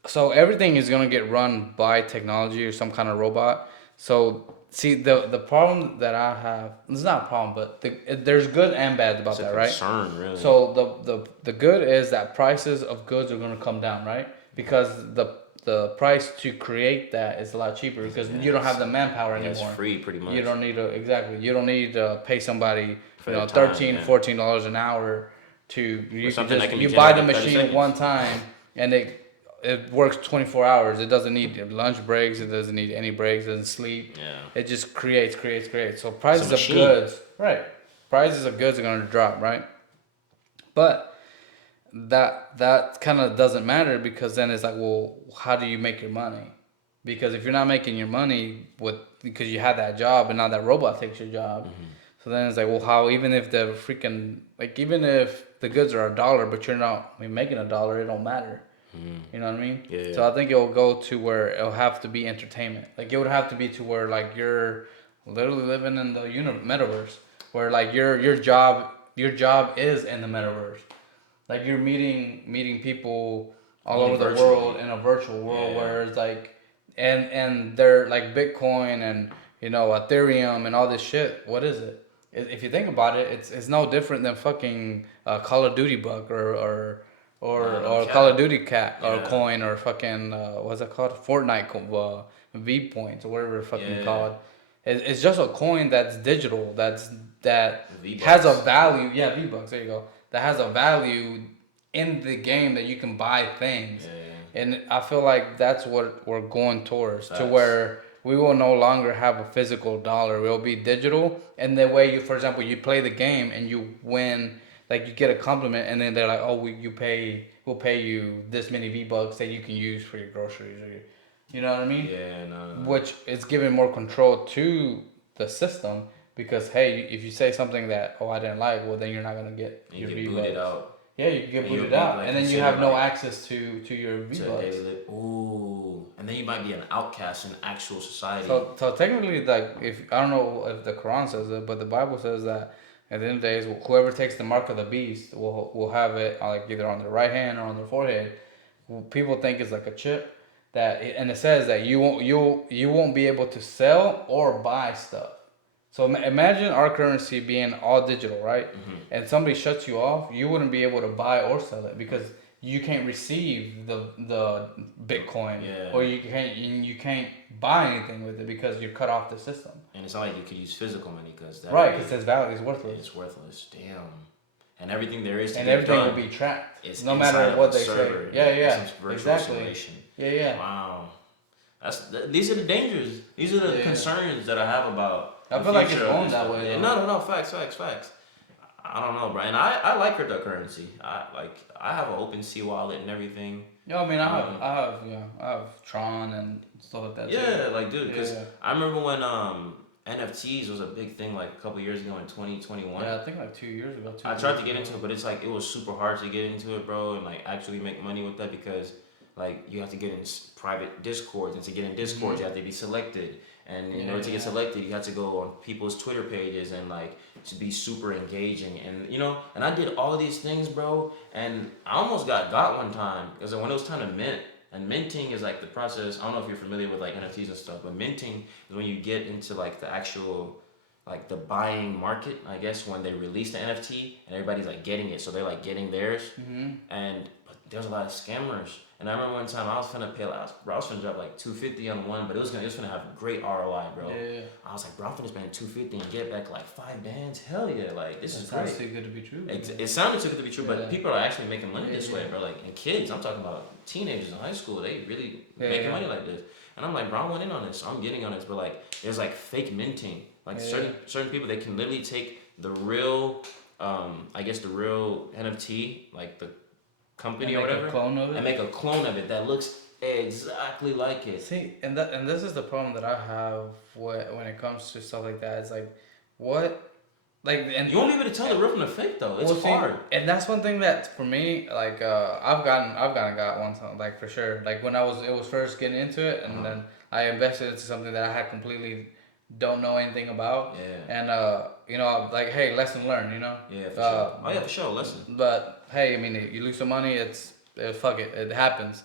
so everything is gonna get run by technology or some kind of robot. So see the problem that I have, it's not a problem, but there's good and bad about it's a that, right? concern, really. So the good is that prices of goods are gonna come down, right? Because the price to create that is a lot cheaper because you don't have the manpower Yeah, it's anymore. free, pretty much. You don't need to exactly. You don't need to pay somebody, For you know, their time, $13, yeah. $14 an hour to you can something that just can be you buy the generated in 30 machine seconds. one time and it works 24 hours. It doesn't need lunch breaks. It doesn't need any breaks. It doesn't sleep. Yeah. It just creates. So It's a prices of machine. goods, right? Prices of goods are gonna drop, right? But that kind of doesn't matter because then it's like, well, how do you make your money? Because if you're not making your money with because you had that job and now that robot takes your job, so then it's like, well, how even if the freaking like even if the goods are $1, but you're not making $1, it don't matter. You know what I mean? Yeah. So I think it will go to where it'll have to be entertainment. Like it would have to be to where like you're literally living in the metaverse, where like your job is in the metaverse. Like you're meeting people all Only over the virtually. world in a virtual world Yeah. where it's like and they're like Bitcoin and Ethereum and all this shit. What is it? If you think about it, it's no different than fucking Call of Duty buck or No Call of cap. Duty cat or Yeah. coin or fucking what's it called? Fortnite V points or whatever it's fucking Yeah. called. It's just a coin that's digital. That V-Bucks. has a value. Yeah, V bucks. There you go. That has a value in the game that you can buy things. Yeah. And I feel like that's what we're going towards to Facts. where we will no longer have a physical dollar. We'll be digital. And the way for example, you play the game and you win, like you get a compliment, and then they're like, oh, we'll pay you this many V bucks that you can use for your groceries or you know what I mean? Yeah, no. Which is giving more control to the system because hey, if you say something that I didn't like, well then you're not gonna get And your you V get bucks. booted out. Yeah, you can get And you'll booted be, out, like, and then you considered, have no like, access to your V To bucks. daily. Ooh. And then you might be an outcast in actual society. So technically, like if I don't know if the Quran says it, but the Bible says that at the end of the days, whoever takes the mark of the beast will have it like either on their right hand or on their forehead. People think it's like a chip and it says that you won't be able to sell or buy stuff. So imagine our currency being all digital, right? And somebody shuts you off, you wouldn't be able to buy or sell it because you can't receive the Bitcoin, Yeah. or you can't buy anything with it because you're cut off the system. And it's not like you could use physical money because that Right, because its value is worthless, it's worthless. Damn. And everything there is to and get everything done, will be tracked, it's no inside matter of what a they server. say. Yeah, Some virtual exactly. simulation. Yeah. Wow. These are the dangers. These are the Yeah. concerns that I have about. I the feel like it's future of going this that stuff. way, Yeah, though. no. Facts. I don't know, bro. And I like cryptocurrency. I have an OpenSea wallet and everything. Yeah, I mean, I have Tron and stuff like that. Yeah, too. like dude, because Yeah. I remember when NFTs was a big thing like a couple years ago in 2021. Yeah, I think like 2 years ago. I tried to get into it, but it's like it was super hard to get into it, bro, and like actually make money with that because like you have to get in private discords, and to get in discords you have to be selected, and in order to get selected you have to go on people's Twitter pages and like to be super engaging, and and I did all of these things, bro, and I almost got one time because when it was time to mint. And minting is like the process. I don't know if you're familiar with like NFTs and stuff, but minting is when you get into like the actual like the buying market, I guess, when they release the NFT and everybody's like getting it, so they're like getting theirs. And but there's a lot of scammers. And I remember one time I was finna pay, I was finna drop like $250 on one, but it was gonna have great ROI, bro. Yeah. I was like, bro, I'm finna spend $250 and get back like 5 bands. Hell yeah, like this is Sounds great. too good to be true. It sounded too good to be true, but Yeah. people are actually making money this Yeah. way, bro. Like, and kids, I'm talking about teenagers in high school, they really making money like this. And I'm like, bro, I went in on this. So I'm getting on this. But like, there's like fake minting. Like certain people, they can literally take the real, I guess the real NFT, like the company or whatever, and make a clone of it that looks exactly like it. See, and this is the problem that I have when it comes to stuff like that. It's like, what, like, and you won't be able to tell the real from the fake though. It's hard. And that's one thing that for me, like, I've got one time, like for sure. Like when it was first getting into it, and then I invested into something that I had completely don't know anything about. Yeah. And you know, like, hey, lesson learned. You know. Yeah, for sure. Oh yeah, for sure, lesson. But hey, I mean, you lose some money. Fuck it. It happens.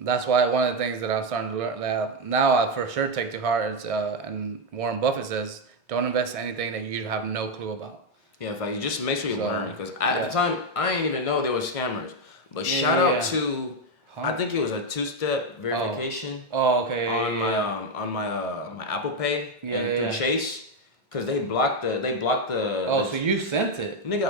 That's why one of the things that I'm starting to learn that now I for sure take to heart is and Warren Buffett says, don't invest in anything that you have no clue about. Yeah, in fact, you just make sure you learn, because at the time I didn't even know there was scammers. But shout out to I think it was a two-step verification. Oh, okay. On my Apple Pay and through Chase, because they blocked the. Oh, so you sent it, nigga?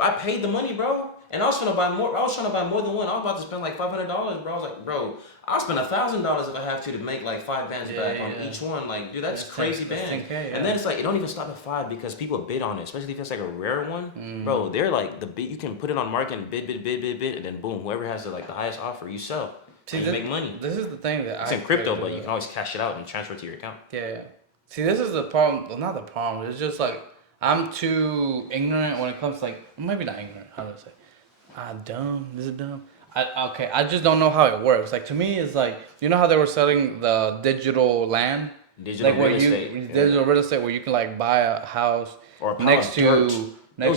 I paid the money, bro. And I was trying to buy more. I was trying to buy more than one. I was about to spend like $500, bro. I was like, bro, I'll spend $1,000 if I have to make like 5 bands back on each one. Like, dude, that's crazy band. And then it's like it don't even stop at 5 because people bid on it, especially if it's like a rare one, bro. They're like the bid. You can put it on market and bid, and then boom, whoever has the highest offer, you sell. See, you make money. This is the thing that it's in crypto, but you can always cash it out and transfer it to your account. Yeah. See, this is the problem. Well, not the problem. It's just like I'm too ignorant when it comes to like maybe not ignorant. How do I say? Dumb. This is dumb. I just don't know how it works. Like to me, it's like you know how they were selling the digital land, digital like real estate, digital real estate where you can like buy a house or next to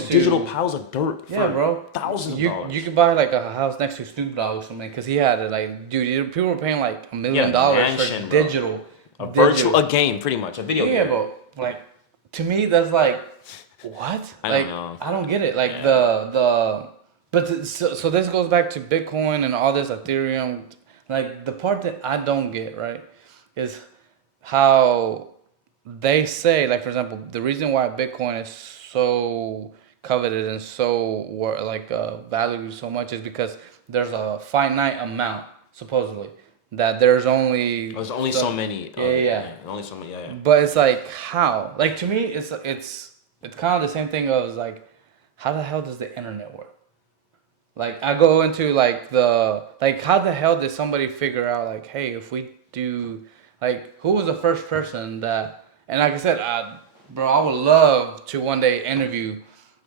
digital piles of dirt. Yeah, bro. Thousands of dollars. You could buy like a house next to Snoop Dogg or something because he had it. Like, dude, people were paying like $1 million for digital, a game, pretty much a video game. Yeah, but like to me, that's like what? I don't know. I don't get it. Like so this goes back to Bitcoin and all this Ethereum. Like the part that I don't get, right, is how they say, like for example, the reason why Bitcoin is so coveted and so valued so much is because there's a finite amount supposedly that there's only so many. Only so many. Yeah. But it's like how? Like to me, it's kind of the same thing of like, how the hell does the internet work? Like I go into how the hell did somebody figure out like, hey, if we do who was the first person that, and like I said, bro, I would love to one day interview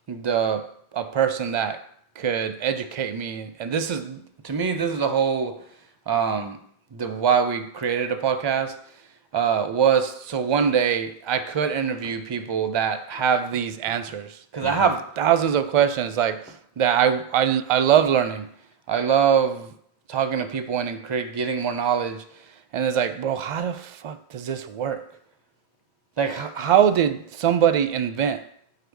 a person that could educate me, and this is the whole the why we created a podcast was so one day I could interview people that have these answers, because I have thousands of questions that I love learning. I love talking to people and getting more knowledge. And it's like, bro, how the fuck does this work? Like, how did somebody invent?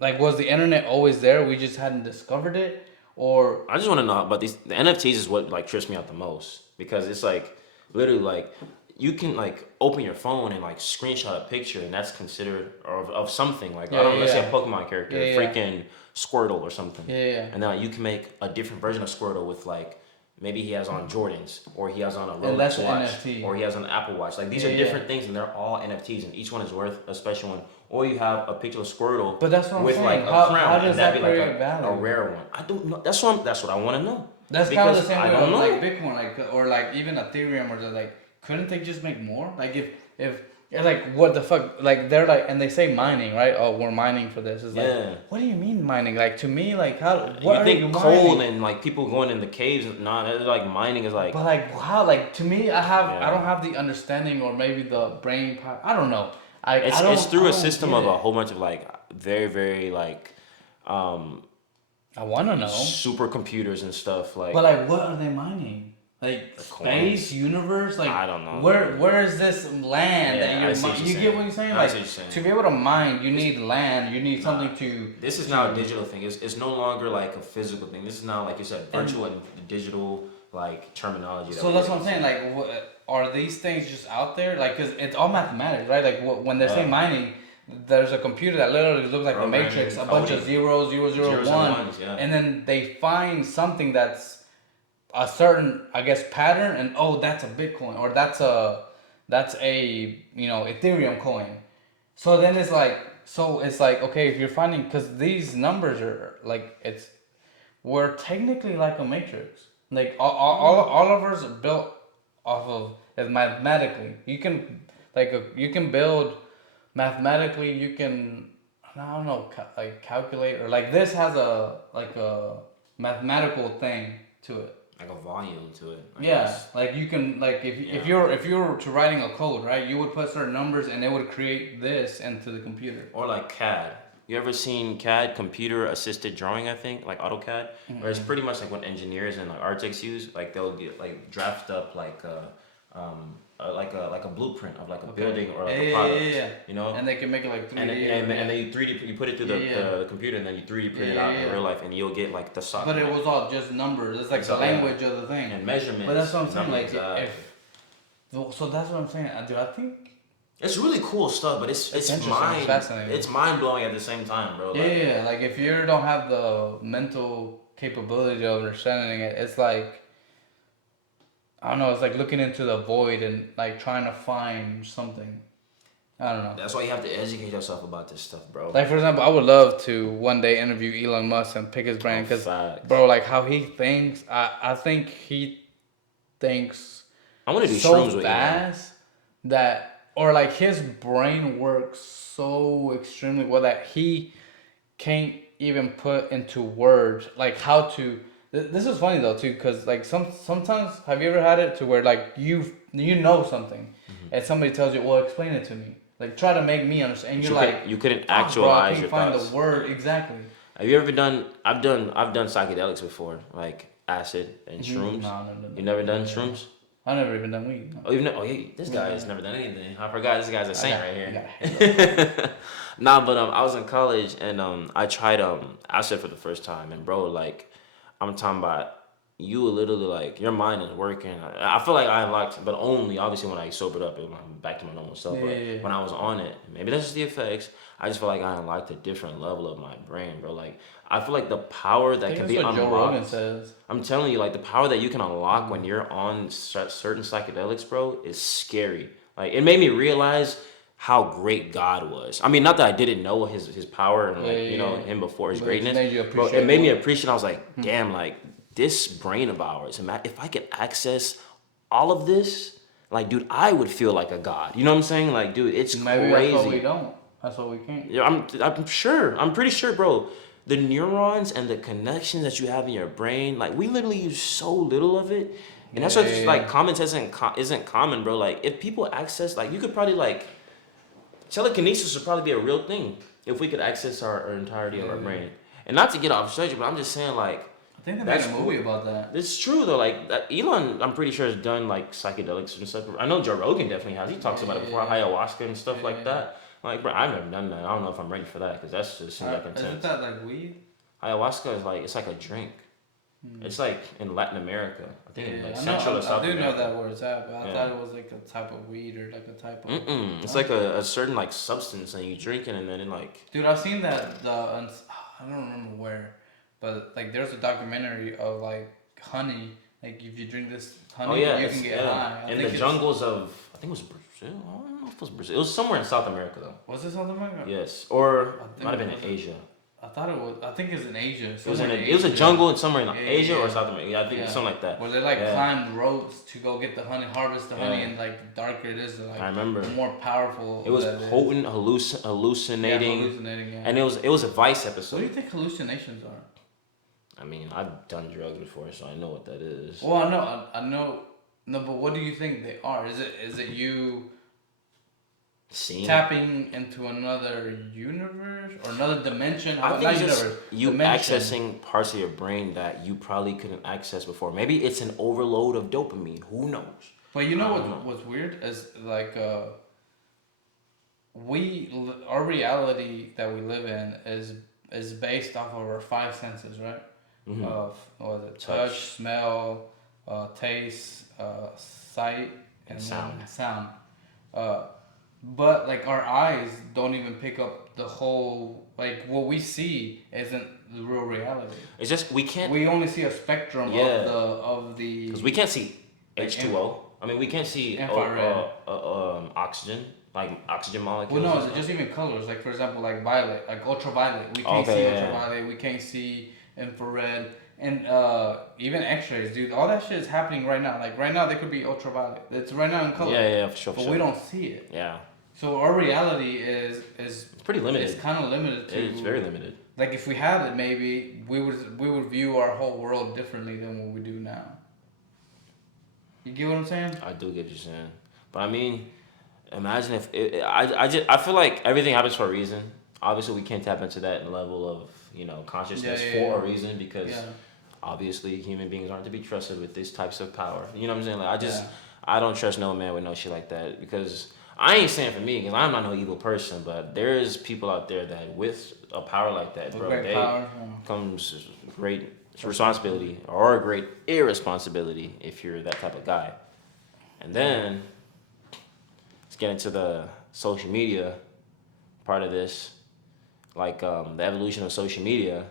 Like, was the internet always there? We just hadn't discovered it? Or I just want to know about these. The NFTs is what trips me out the most, because it's like literally like you can open your phone and screenshot a picture, and that's considered of something let's say a Pokemon character, freaking Squirtle or something. And then you can make a different version of Squirtle with maybe he has on Jordans, or he has on a Rolex watch, NFT. or he has on an Apple Watch. These are different things, and they're all NFTs, and each one is worth a special one. Or you have a picture of Squirtle, but that's what with I'm saying. A crown, how does and that'd that be value? a rare one. I don't know. That's what I want to know. That's kind of the same way with Bitcoin, or even Ethereum, or couldn't they just make more? If what the fuck? They're and they say mining, right? Oh, we're mining for this. It's what do you mean mining? To me, how? What you think coal and people going in the caves? Nah, they're mining is But how? To me, I don't have the understanding, or maybe the brain power. I don't know. It's through a system of a whole bunch of very very I want to know supercomputers and stuff But what are they mining? Space, universe, I don't know. Where is this land that you're mining? You get what you're saying? I see what you're saying. To be able to mine, you need land. You need something to. This is now a digital thing. It's no longer a physical thing. This is now, like you said, virtual and digital terminology. So that's what I'm saying. Are these things just out there? Because it's all mathematics, right? When they say mining, there's a computer that literally looks like the Matrix, a bunch of zeros, 0, 0, 1, and then they find something that's a certain, I guess, pattern, and oh, that's a Bitcoin, or that's a Ethereum coin. So then it's like okay, if you're finding, because these numbers are like we're technically like a matrix. Like all of us are built off of as mathematically. You can you can build mathematically. You can, I don't know, like calculate, or like this has a mathematical thing to it. Like a volume to it, I Yeah, guess. like you can, like Yeah. if you're to writing a code, right, you would put certain numbers and it would create this into the computer. Or like CAD. You ever seen CAD, computer assisted drawing? I think like AutoCAD, where it's pretty much like what engineers and like architects use. Like they'll get like draft up like a blueprint of like a building or like a product. You know. And they can make it like 3D. And then you 3D you put it through the computer and then you 3D print it out in real life and you'll get like the socket. But it was all just numbers. It's like the language of the thing. And measurements. But that's what I'm saying. Like so that's what I'm saying. Dude, I think it's really cool stuff, but it's mind fascinating. It's mind blowing at the same time, bro. Like, like if you don't have the mental capability of understanding it, it's like, I don't know, it's like looking into the void and like trying to find something. I don't know. That's why you have to educate yourself about this stuff, bro. Like for example, I would love to one day interview Elon Musk and pick his brain, because bro, like how he thinks, I think he thinks I want to do so shrooms with fast that, or like his brain works so extremely well that he can't even put into words like how to. This is funny though too, because like sometimes, have you ever had it to where like you know something, and somebody tells you, well, explain it to me, like try to make me understand, and you're like, you couldn't "Fuck, actualize bro, I your can't find thoughts. the word exactly." Have you ever done? I've done psychedelics before, like acid and shrooms. No. You never done shrooms? I've never even done weed. No. Oh, yeah, this guy has never done anything. I forgot this guy's a saint right here. Yeah. Nah, but I was in college and I tried acid for the first time, and bro, like I'm talking about, you will literally, like, your mind is working. I feel like I unlocked, but only obviously when I sobered up, I'm back to my normal self. But when I was on it, maybe that's just the effects. I just feel like I unlocked a different level of my brain, bro. Like I feel like the power that can be that's what unlocked. Joe Rogan says. I'm telling you, like the power that you can unlock when you're on certain psychedelics, bro, is scary. Like it made me realize how great God was. I mean, not that I didn't know his power and like him before his greatness, but it made me appreciate. I was like, damn, like this brain of ours. If I could access all of this, like, dude, I would feel like a god. You know what I'm saying? Like, dude, it's Maybe crazy. That's what we don't. That's what we can't. Yeah, I'm sure. I'm pretty sure, bro. The neurons and the connections that you have in your brain, like we literally use so little of it, and that's what like common sense isn't common, bro. Like if people access, like you could probably like telekinesis would probably be a real thing if we could access our entirety of our brain. And not to get off subject, but I'm just saying like. I think they made a movie about that. It's true though. Like Elon, I'm pretty sure has done like psychedelics and stuff. I know Joe Rogan definitely has. He talks about it before, ayahuasca and stuff like that. Like, bro, I've never done that. I don't know if I'm ready for that because that's just seems like intense. Isn't that like weed? Ayahuasca is like, it's like a drink. It's like in Latin America. I think in like Central or South America. I do know that where it's at, but I thought it was like a type of weed or like a type of. It's like a certain like substance and you drink it and then it like. Dude, I've seen that I don't remember where, but like there's a documentary of like honey. Like if you drink this honey, you can get high. In the jungles of, I think it was Brazil. I don't know if it was Brazil. It was somewhere in South America though. Was it South America? Yes, or it might have been in Asia. I thought it was. I think it's in Asia. It was a jungle in somewhere in Asia or South America. Yeah, I think something like that. Where they like climb ropes to go get the honey, harvest the honey, and like the darker it is, like I remember. the more powerful. It was potent, hallucinating. And it was a Vice episode. What do you think hallucinations are? I mean, I've done drugs before, so I know what that is. Well, I know. No, but what do you think they are? Is it you tapping into another universe or another dimension? I think it's just you accessing parts of your brain that you probably couldn't access before. Maybe it's an overload of dopamine. Who knows? But you know what's weird is like our reality that we live in is based off of our five senses, right? Of what was it? Touch, smell, taste, sight, and sound. But like our eyes don't even pick up the whole like what we see isn't the real reality. It's just we can't. We only see a spectrum of the. Because we can't see like, H2O. I mean, we can't see oxygen, like oxygen molecules. Well, no, it's just even colors. Like for example, like violet, like ultraviolet. We can't see ultraviolet. We can't see infrared, and even X-rays, dude. All that shit is happening right now. Like right now, they could be ultraviolet. It's right now in color. Yeah, for sure. But we don't see it. Yeah. So our reality is pretty limited. It's kind of limited to. It's very limited. Like if we had it, maybe we would view our whole world differently than what we do now. You get what I'm saying? I do get what you're saying, but I mean, imagine if I feel like everything happens for a reason. Obviously, we can't tap into that level of consciousness for a reason because obviously human beings aren't to be trusted with these types of power. You know what I'm saying? Like I don't trust no man with no shit like that because. I ain't saying for me because I'm not no evil person, but there's people out there that with a power like that, bro, comes great responsibility or a great irresponsibility if you're that type of guy. And then let's get into the social media part of this, like the evolution of social media.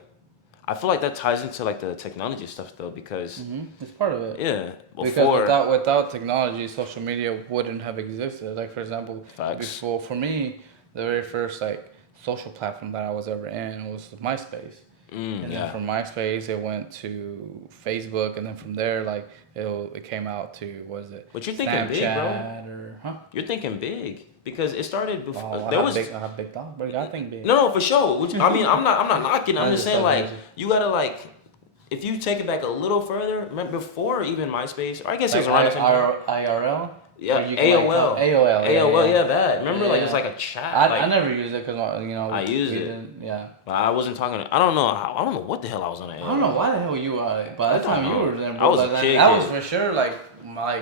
I feel like that ties into like the technology stuff though because it's part of it. Yeah, because without technology, social media wouldn't have existed. Like for example, before for me, the very first like social platform that I was ever in was MySpace. And then from MySpace it went to Facebook, and then from there like it came out to what is it? But you're thinking Snapchat big, bro. Or You're thinking big. Because it started before. I have big thoughts, but I think big. No, for sure. Which I mean, I'm not knocking. I'm just saying like you gotta like, if you take it back a little further, remember before even MySpace, or I guess it was around the same time. IRL. Yeah, AOL. AOL. Yeah, that. Remember, like it's like a chat. I never used it because I used it. Yeah. But I wasn't talking. I don't know what the hell I was on AOL. I don't know why the hell you were. By that time you were there. I was a kid. That was for sure like my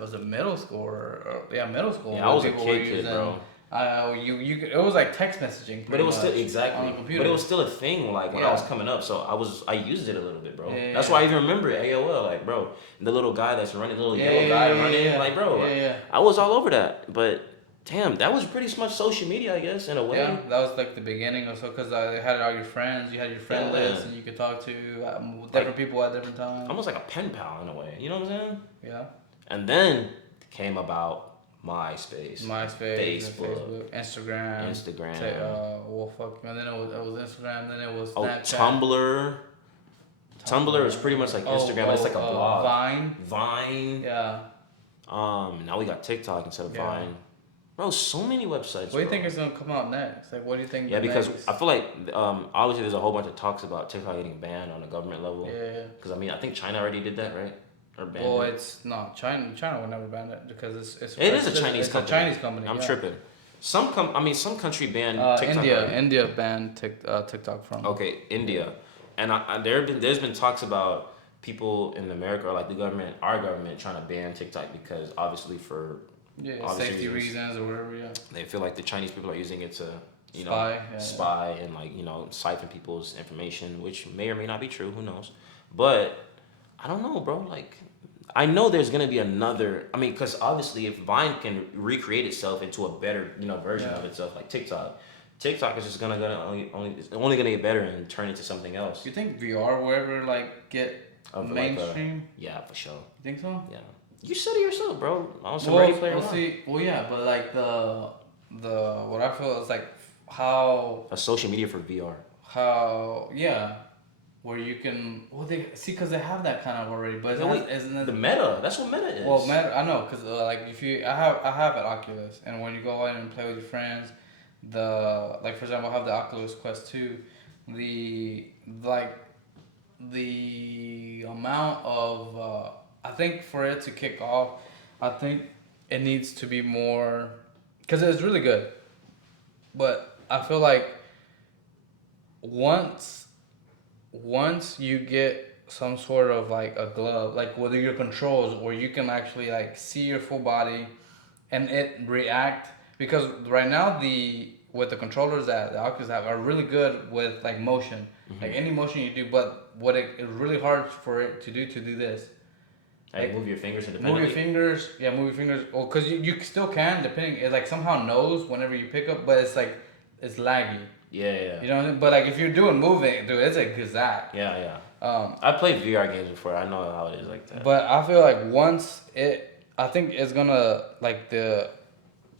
was it middle school or middle school. Yeah, I was a kid, bro. It was like text messaging, but it was still but it was still a thing like when I was coming up, so I used it a little bit, bro. That's why I even remember AOL, like bro, the little guy that's running, the little yellow guy running, like bro, I was all over that. But damn, that was pretty much social media, I guess, in a way. Yeah, that was like the beginning or so, because I had all your friends, you had your friend list, and you could talk to different people at different times. Almost like a pen pal in a way, you know what I'm saying? Yeah. And then came about MySpace, Facebook, Instagram. And then it was Instagram. Then it was Snapchat. Tumblr. Tumblr is pretty much like Instagram, but it's like a blog. Vine. Yeah. Now we got TikTok instead of Vine. Bro, so many websites. What do you think is gonna come out next? Like, what do you think? Yeah, because I feel like obviously there's a whole bunch of talks about TikTok getting banned on a government level. Yeah. Because I mean, I think China already did that, right? Well, it's not China. China would never ban it because it's a Chinese company. It's a Chinese company. I'm tripping. Some country banned TikTok. India banned TikTok from. Okay, India, and there's been talks about people in America or like the government, our government, trying to ban TikTok because obviously for safety reasons or whatever. Yeah. They feel like the Chinese people are using it to spy and like siphon people's information, which may or may not be true. Who knows? But I don't know, bro. Like, I know there's gonna be another. I mean, because obviously, if Vine can recreate itself into a better, version of itself, like TikTok is just only gonna get better and turn into something else. You think VR will ever like get mainstream? Yeah, for sure. You think so? Yeah. You said it yourself, bro. Ready Player One. Yeah, but like the what I feel is like how a social media for VR. Where you can, because they have that kind of already, but isn't it the Meta? That's what Meta is. Well, Meta, I know, because like I have an Oculus, and when you go in and play with your friends, for example, I have the Oculus Quest 2, the amount of I think for it to kick off, I think it needs to be more, because it's really good, but I feel like once you get some sort of like a glove, like whether your controls or you can actually like see your full body and it react, because right now with the controllers that the Oculus have are really good with like motion, like any motion you do, but what it's really hard for it to do this. Like move your fingers independently. Move your fingers. Well, because you still can, depending, it like somehow knows whenever you pick up, but it's like it's laggy. Yeah. You know what I mean? But like if you're doing moving, dude, it's a gazette. Yeah. Um, I played VR games before. I know how it is like that. but I feel like I think it's gonna like the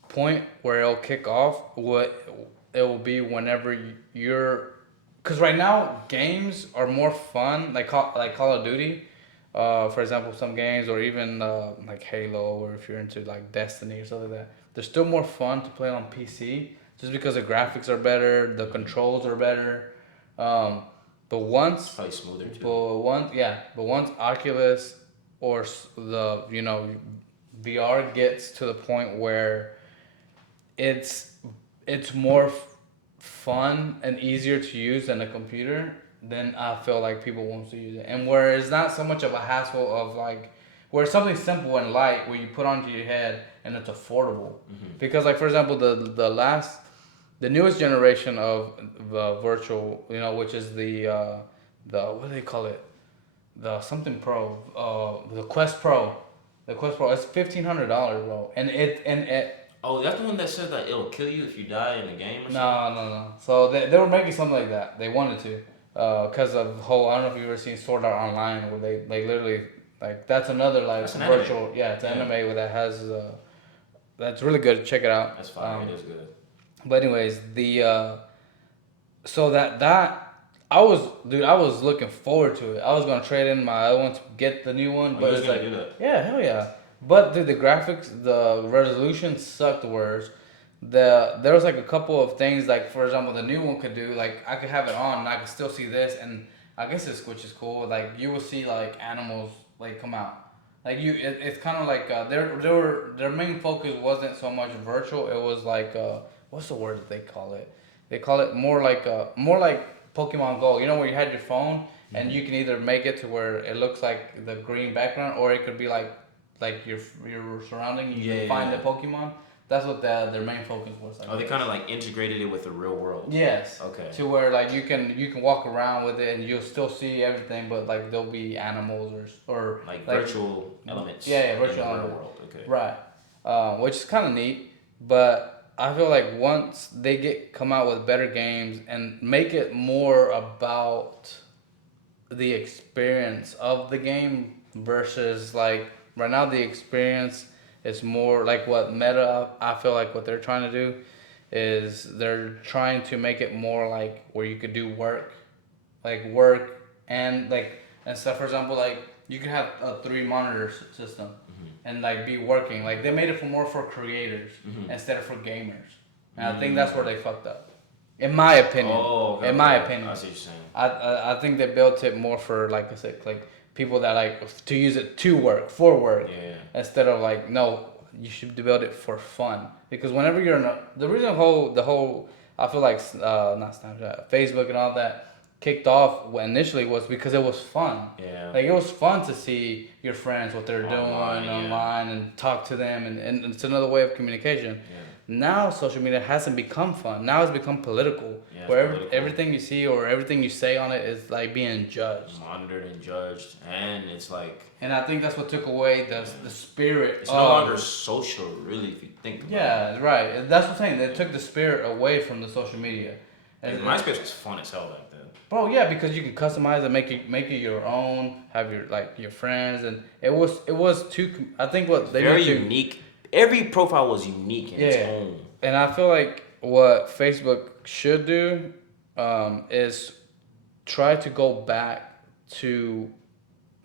point where it'll kick off. What it will be whenever you're, because right now games are more fun. Like Call of Duty, for example, some games or even like Halo, or if you're into like Destiny or something like that. They're still more fun to play on PC just because the graphics are better, the controls are better. Um, but once Probably smoother too. But once Oculus or the VR gets to the point where it's it's more fun and easier to use than a computer, then I feel like people won't use it. And where it's not so much of a hassle of like where it's something simple and light where you put onto your head and it's affordable. Because like for example the newest generation of virtual, which is the what do they call it? The something Pro, the Quest Pro. The Quest Pro, it's $1,500, bro. And it Oh, that's the one that said that it'll kill you if you die in a game or something? no. So they were making something like that. They wanted to, because of the whole. I don't know if you've ever seen Sword Art Online, where they literally like that's another like That's an virtual. anime. Yeah, it's an anime where that has. That's really good. Check it out. That's fine. It is good. But anyways, so that I was looking forward to it. I was gonna trade in my other one to get the new one, Oh, but you was it's gonna like do that? yeah, hell yeah. But dude, the graphics, the resolution sucked worse. There was like a couple of things like for example the new one could do like I could have it on and I could still see this, and I guess this which is cool. Like you will see like animals like come out. Like it's kind of like their main focus wasn't so much virtual. It was like what's the word that they call it? They call it more like Pokemon Go. You know where you had your phone and you can either make it to where it looks like the green background, or it could be like your surrounding. You can find the Pokemon. That's what their main focus was. Oh, they kind of like integrated it with the real world. Yes. Okay. To where like you can walk around with it and you'll still see everything, but like there'll be animals or like virtual elements. Yeah, virtual in the real elements. world. Okay. Right. Which is kind of neat, but I feel like once they come out with better games and make it more about the experience of the game versus like right now the experience is more like what Meta, I feel like what they're trying to do is they're trying to make it more like where you could do work and like and stuff. For example, like you could have a 3 monitor system and like be working. Like they made it for creators instead of for gamers. And I think that's where they fucked up. In my opinion. Oh, okay. In my opinion. I see what you're saying. I think they built it more for like I said, like people that like to use it to work, for work. Yeah. Instead of like no, you should build it for fun. Because whenever you're the reason the whole I feel like not Snapchat, Facebook and all that kicked off initially was because it was fun. Yeah. Like it was fun to see your friends what they're doing Online, online and talk to them and it's another way of communication. Yeah. Now social media hasn't become fun. Now it's become political. Yeah, where political. everything you see or everything you say on it is like being judged. Monitored and judged, and it's like. And I think that's what took away the spirit. It's no longer social, really, if you think about it. Yeah, right. That's what I'm saying. They took the spirit away from the social media. And MySpace was fun as hell back then. Bro, yeah, because you can customize it, make it your own, have your friends, and it was too. I think what they very need to, unique. Every profile was unique in its own. And I feel like what Facebook should do is try to go back to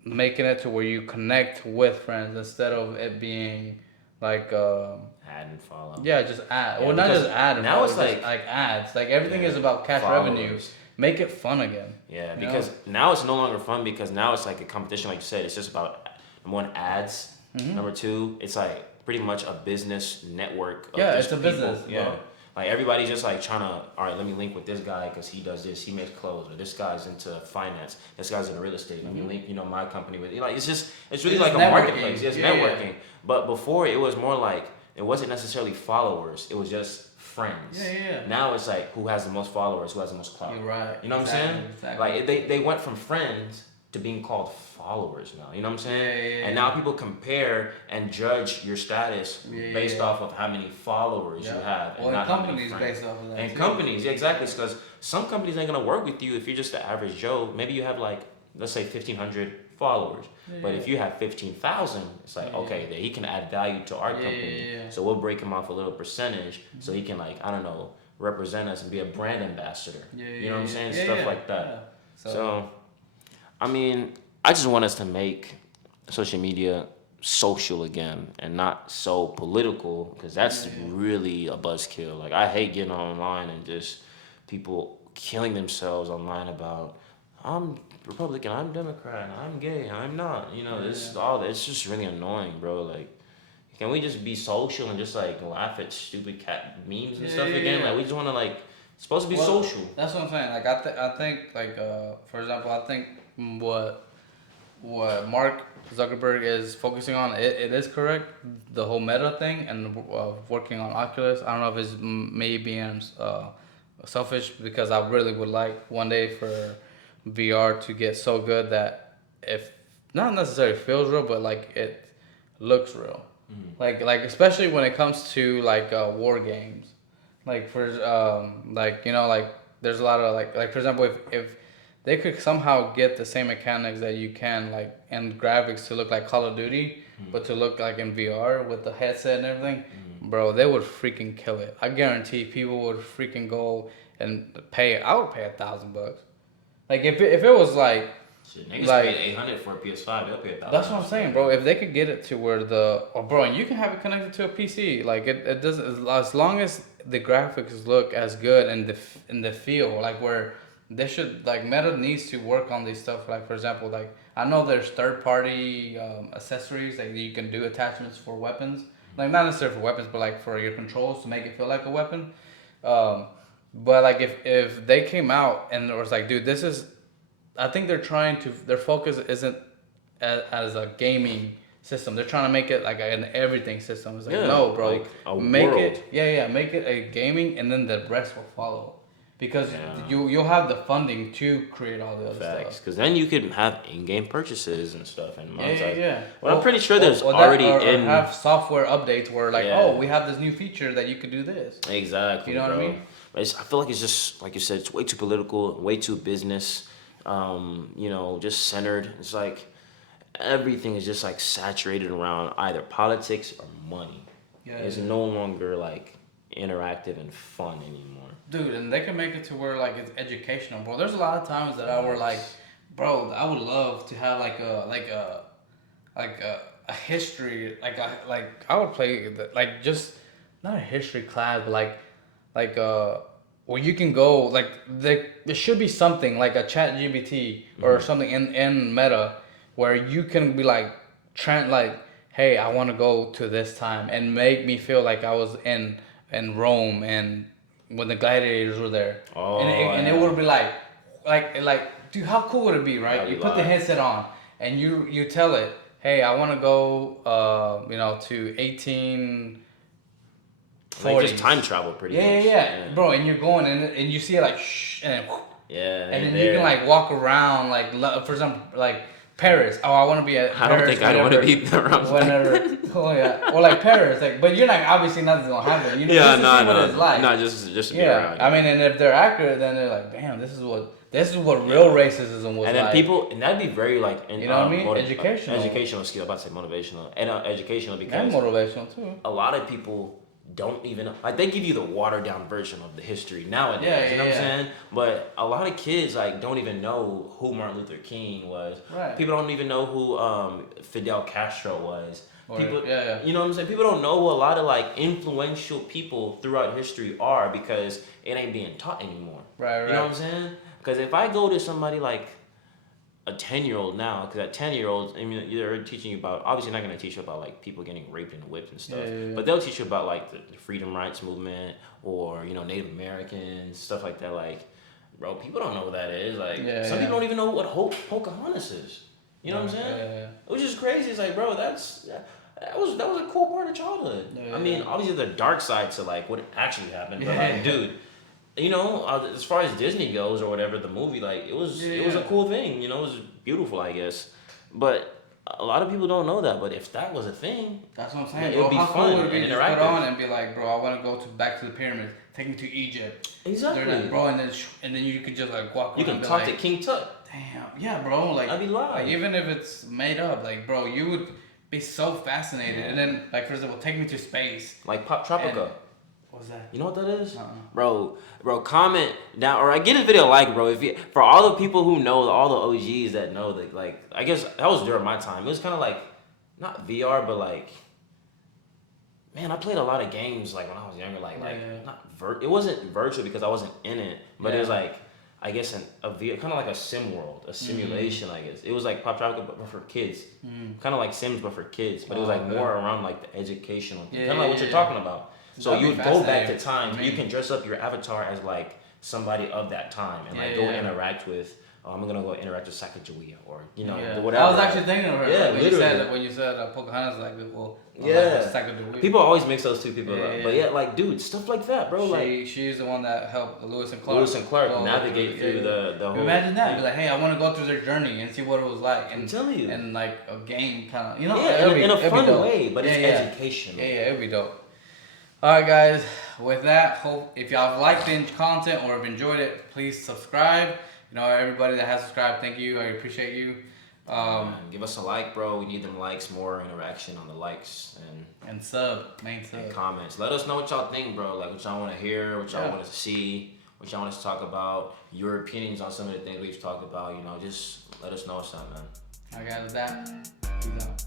making it to where you connect with friends instead of it being like Add and follow. yeah, just ad. Yeah, well, not just ad. And now follow, it's just like ads. Like everything is about cash followers. revenue. Make it fun again. Yeah, because now it's no longer fun because now it's like a competition, like you said. It's just about number one, ads. Number two, it's like pretty much a business network. Of Yeah, just it's a people. business. Yeah. Bro. Like everybody's just like trying to, all right, let me link with this guy because he does this, he makes clothes, or this guy's into finance, this guy's into real estate. Let me link, my company with, like it's really like a marketplace. It's networking. Yeah. But before it was more like it wasn't necessarily followers. It was just friends. Yeah. Now it's like who has the most followers, who has the most clout. You're right. You know what I'm saying? Exactly. Like they went from friends to being called followers now. You know what I'm saying? Yeah. And now people compare and judge your status based off of how many followers you have, and not companies based off of that. And companies, yeah, exactly, because some companies ain't gonna work with you if you're just the average Joe. Maybe you have like, let's say 1,500 followers, but if you have 15,000, it's like okay, then he can add value to our company. So we'll break him off a little percentage, so he can like I don't know represent us and be a brand ambassador. You know what I'm saying? Stuff like that. So, I mean, I just want us to make social media social again and not so political because that's really a buzzkill. Like I hate getting online and just people killing themselves online about I'm Republican, I'm Democrat, I'm gay, I'm not. You know, this all it's just really annoying, bro. Like can we just be social and just like laugh at stupid cat memes and stuff again? Like we just want to like it's supposed to be social. That's what I'm saying. Like I think like for example, I think what Mark Zuckerberg is focusing on it is correct. The whole meta thing and working on Oculus. I don't know if it's me being selfish because I really would like one day for VR to get so good that if not necessarily feels real, but like it looks real. Like especially when it comes to like war games, like for like you know like there's a lot of like for example if they could somehow get the same mechanics that you can like and graphics to look like Call of Duty, but to look like in VR with the headset and everything, bro, they would freaking kill it. I guarantee people would freaking go and pay. I would pay $1,000. Like if it was like. Shit, niggas paid 800 for a PS5. They'll pay 1,000. That's what I'm saying, bro. If they could get it to where bro, and you can have it connected to a PC. Like it doesn't as long as the graphics look as good and the feel like where they should like Meta needs to work on these stuff. Like for example, like I know there's third party accessories that you can do attachments for weapons. Like not necessarily for weapons, but like for your controls to make it feel like a weapon. But like if they came out and it was like, dude, this is. I think their focus isn't as a gaming system. They're trying to make it like an everything system. It's like, no, bro, like a make world. it, make it a gaming and then the rest will follow. Because you'll have the funding to create all the other stuff. Because then you could have in-game purchases and stuff and monetize. Well, I'm pretty sure there's already or have software updates where like, oh, we have this new feature that you could do this. Exactly. You know what I mean? I feel like it's just like you said, it's way too political, way too business. You know, just centered. It's like everything is just like saturated around either politics or money. It's no longer like interactive and fun anymore. Dude, and they can make it to where like it's educational, bro. There's a lot of times that I were like, bro, I would love to have like a history, like I would play like just not a history class, but like where you can go like there should be something like a chat GBT or something in Meta where you can be like hey, I want to go to this time and make me feel like I was in Rome and when the gladiators were there. And it would be like dude, how cool would it be, right? You put the headset on and you tell it, hey, I want to go to 18 like just time travel pretty much. Yeah, bro, and you're going and you see it like shh, and then you can like walk around like for example like Paris. Oh, I want to be at Paris. I don't think I want to be around. Whenever, or like Paris, like, but you're like obviously nothing's gonna happen. You know, just to see what it's like. No, just to be around. I mean, and if they're accurate, then they're like, damn, this is what real racism was. And then people, and that'd be very like, you know what I mean? Educational skill. I'm about to say motivational and educational because and motivational too. A lot of people don't even know. Like they give you the watered down version of the history nowadays. You know what I'm saying? But a lot of kids like don't even know who Martin Luther King was. Right. People don't even know who Fidel Castro was. People, you know what I'm saying? People don't know who a lot of like influential people throughout history are because it ain't being taught anymore. Right. You know what I'm saying? Because if I go to somebody like a 10-year-old now, because at 10-year-olds, I mean, they're teaching you about, obviously not going to teach you about like people getting raped and whipped and stuff, but they'll teach you about like the freedom rights movement or, you know, Native Americans, stuff like that. Like, bro, people don't know what that is. Like, some people don't even know what Pocahontas is. You know what I'm saying? Which is crazy. It's like, bro, that was a cool part of childhood. I mean, obviously the dark side to like what actually happened, but like, dude, you know, as far as Disney goes or whatever, the movie, like it was a cool thing. You know, it was beautiful, I guess. But a lot of people don't know that. But if that was a thing, that's what I'm saying. it would be How fun cool would it be and to just put interactive. on and be like, bro, I want to go back to the pyramids. Take me to Egypt. Exactly. They're like, bro, and then you could just like walk. You around can and be talk like, to King Tut. damn, yeah, bro. Like, That'd be live. like even if it's made up, like, bro, you would be so fascinated. Yeah. And then, like, for example, take me to space. Like Pop Tropica. What's that? You know what that is? Uh-uh. Bro, comment down or I get a video like, bro. If you for all the people who know, all the OGs that know that, like, I guess that was during my time. It was kind of like not VR, but like, man, I played a lot of games like when I was younger. Like not it wasn't virtual because I wasn't in it, but it was like, I guess a VR, kind of like a sim world, a simulation. I guess it was like Pop Tropica but for kids, kind of like Sims but for kids. But it was like more around like the educational thing, kind of like what you're talking about. So you go back to time. You can dress up your avatar as like somebody of that time and like go interact with. Oh, I'm gonna go interact with Sacagawea or whatever. I was actually thinking of her. Yeah, like, when you said Pocahontas, like, well, Sacagawea. People always mix those two people up. But like, dude, stuff like that, bro. She's the one that helped Lewis and Clark navigate through the whole. Imagine that. Be like, hey, I want to go through their journey and see what it was like. And, I'm telling you. And like a game kind of, in a fun way, but it's educational. Yeah, it'd be dope. All right, guys. With that, hope if y'all have liked the content or have enjoyed it, please subscribe. Everybody that has subscribed, thank you. I appreciate you. Give us a like, bro. We need them likes, more interaction on the likes main sub. And comments. Let us know what y'all think, bro. Like what y'all want to hear, what y'all want us to see, what y'all want us to talk about, your opinions on some of the things we've talked about. Just let us know what's up, man. All right, guys. With that, peace out.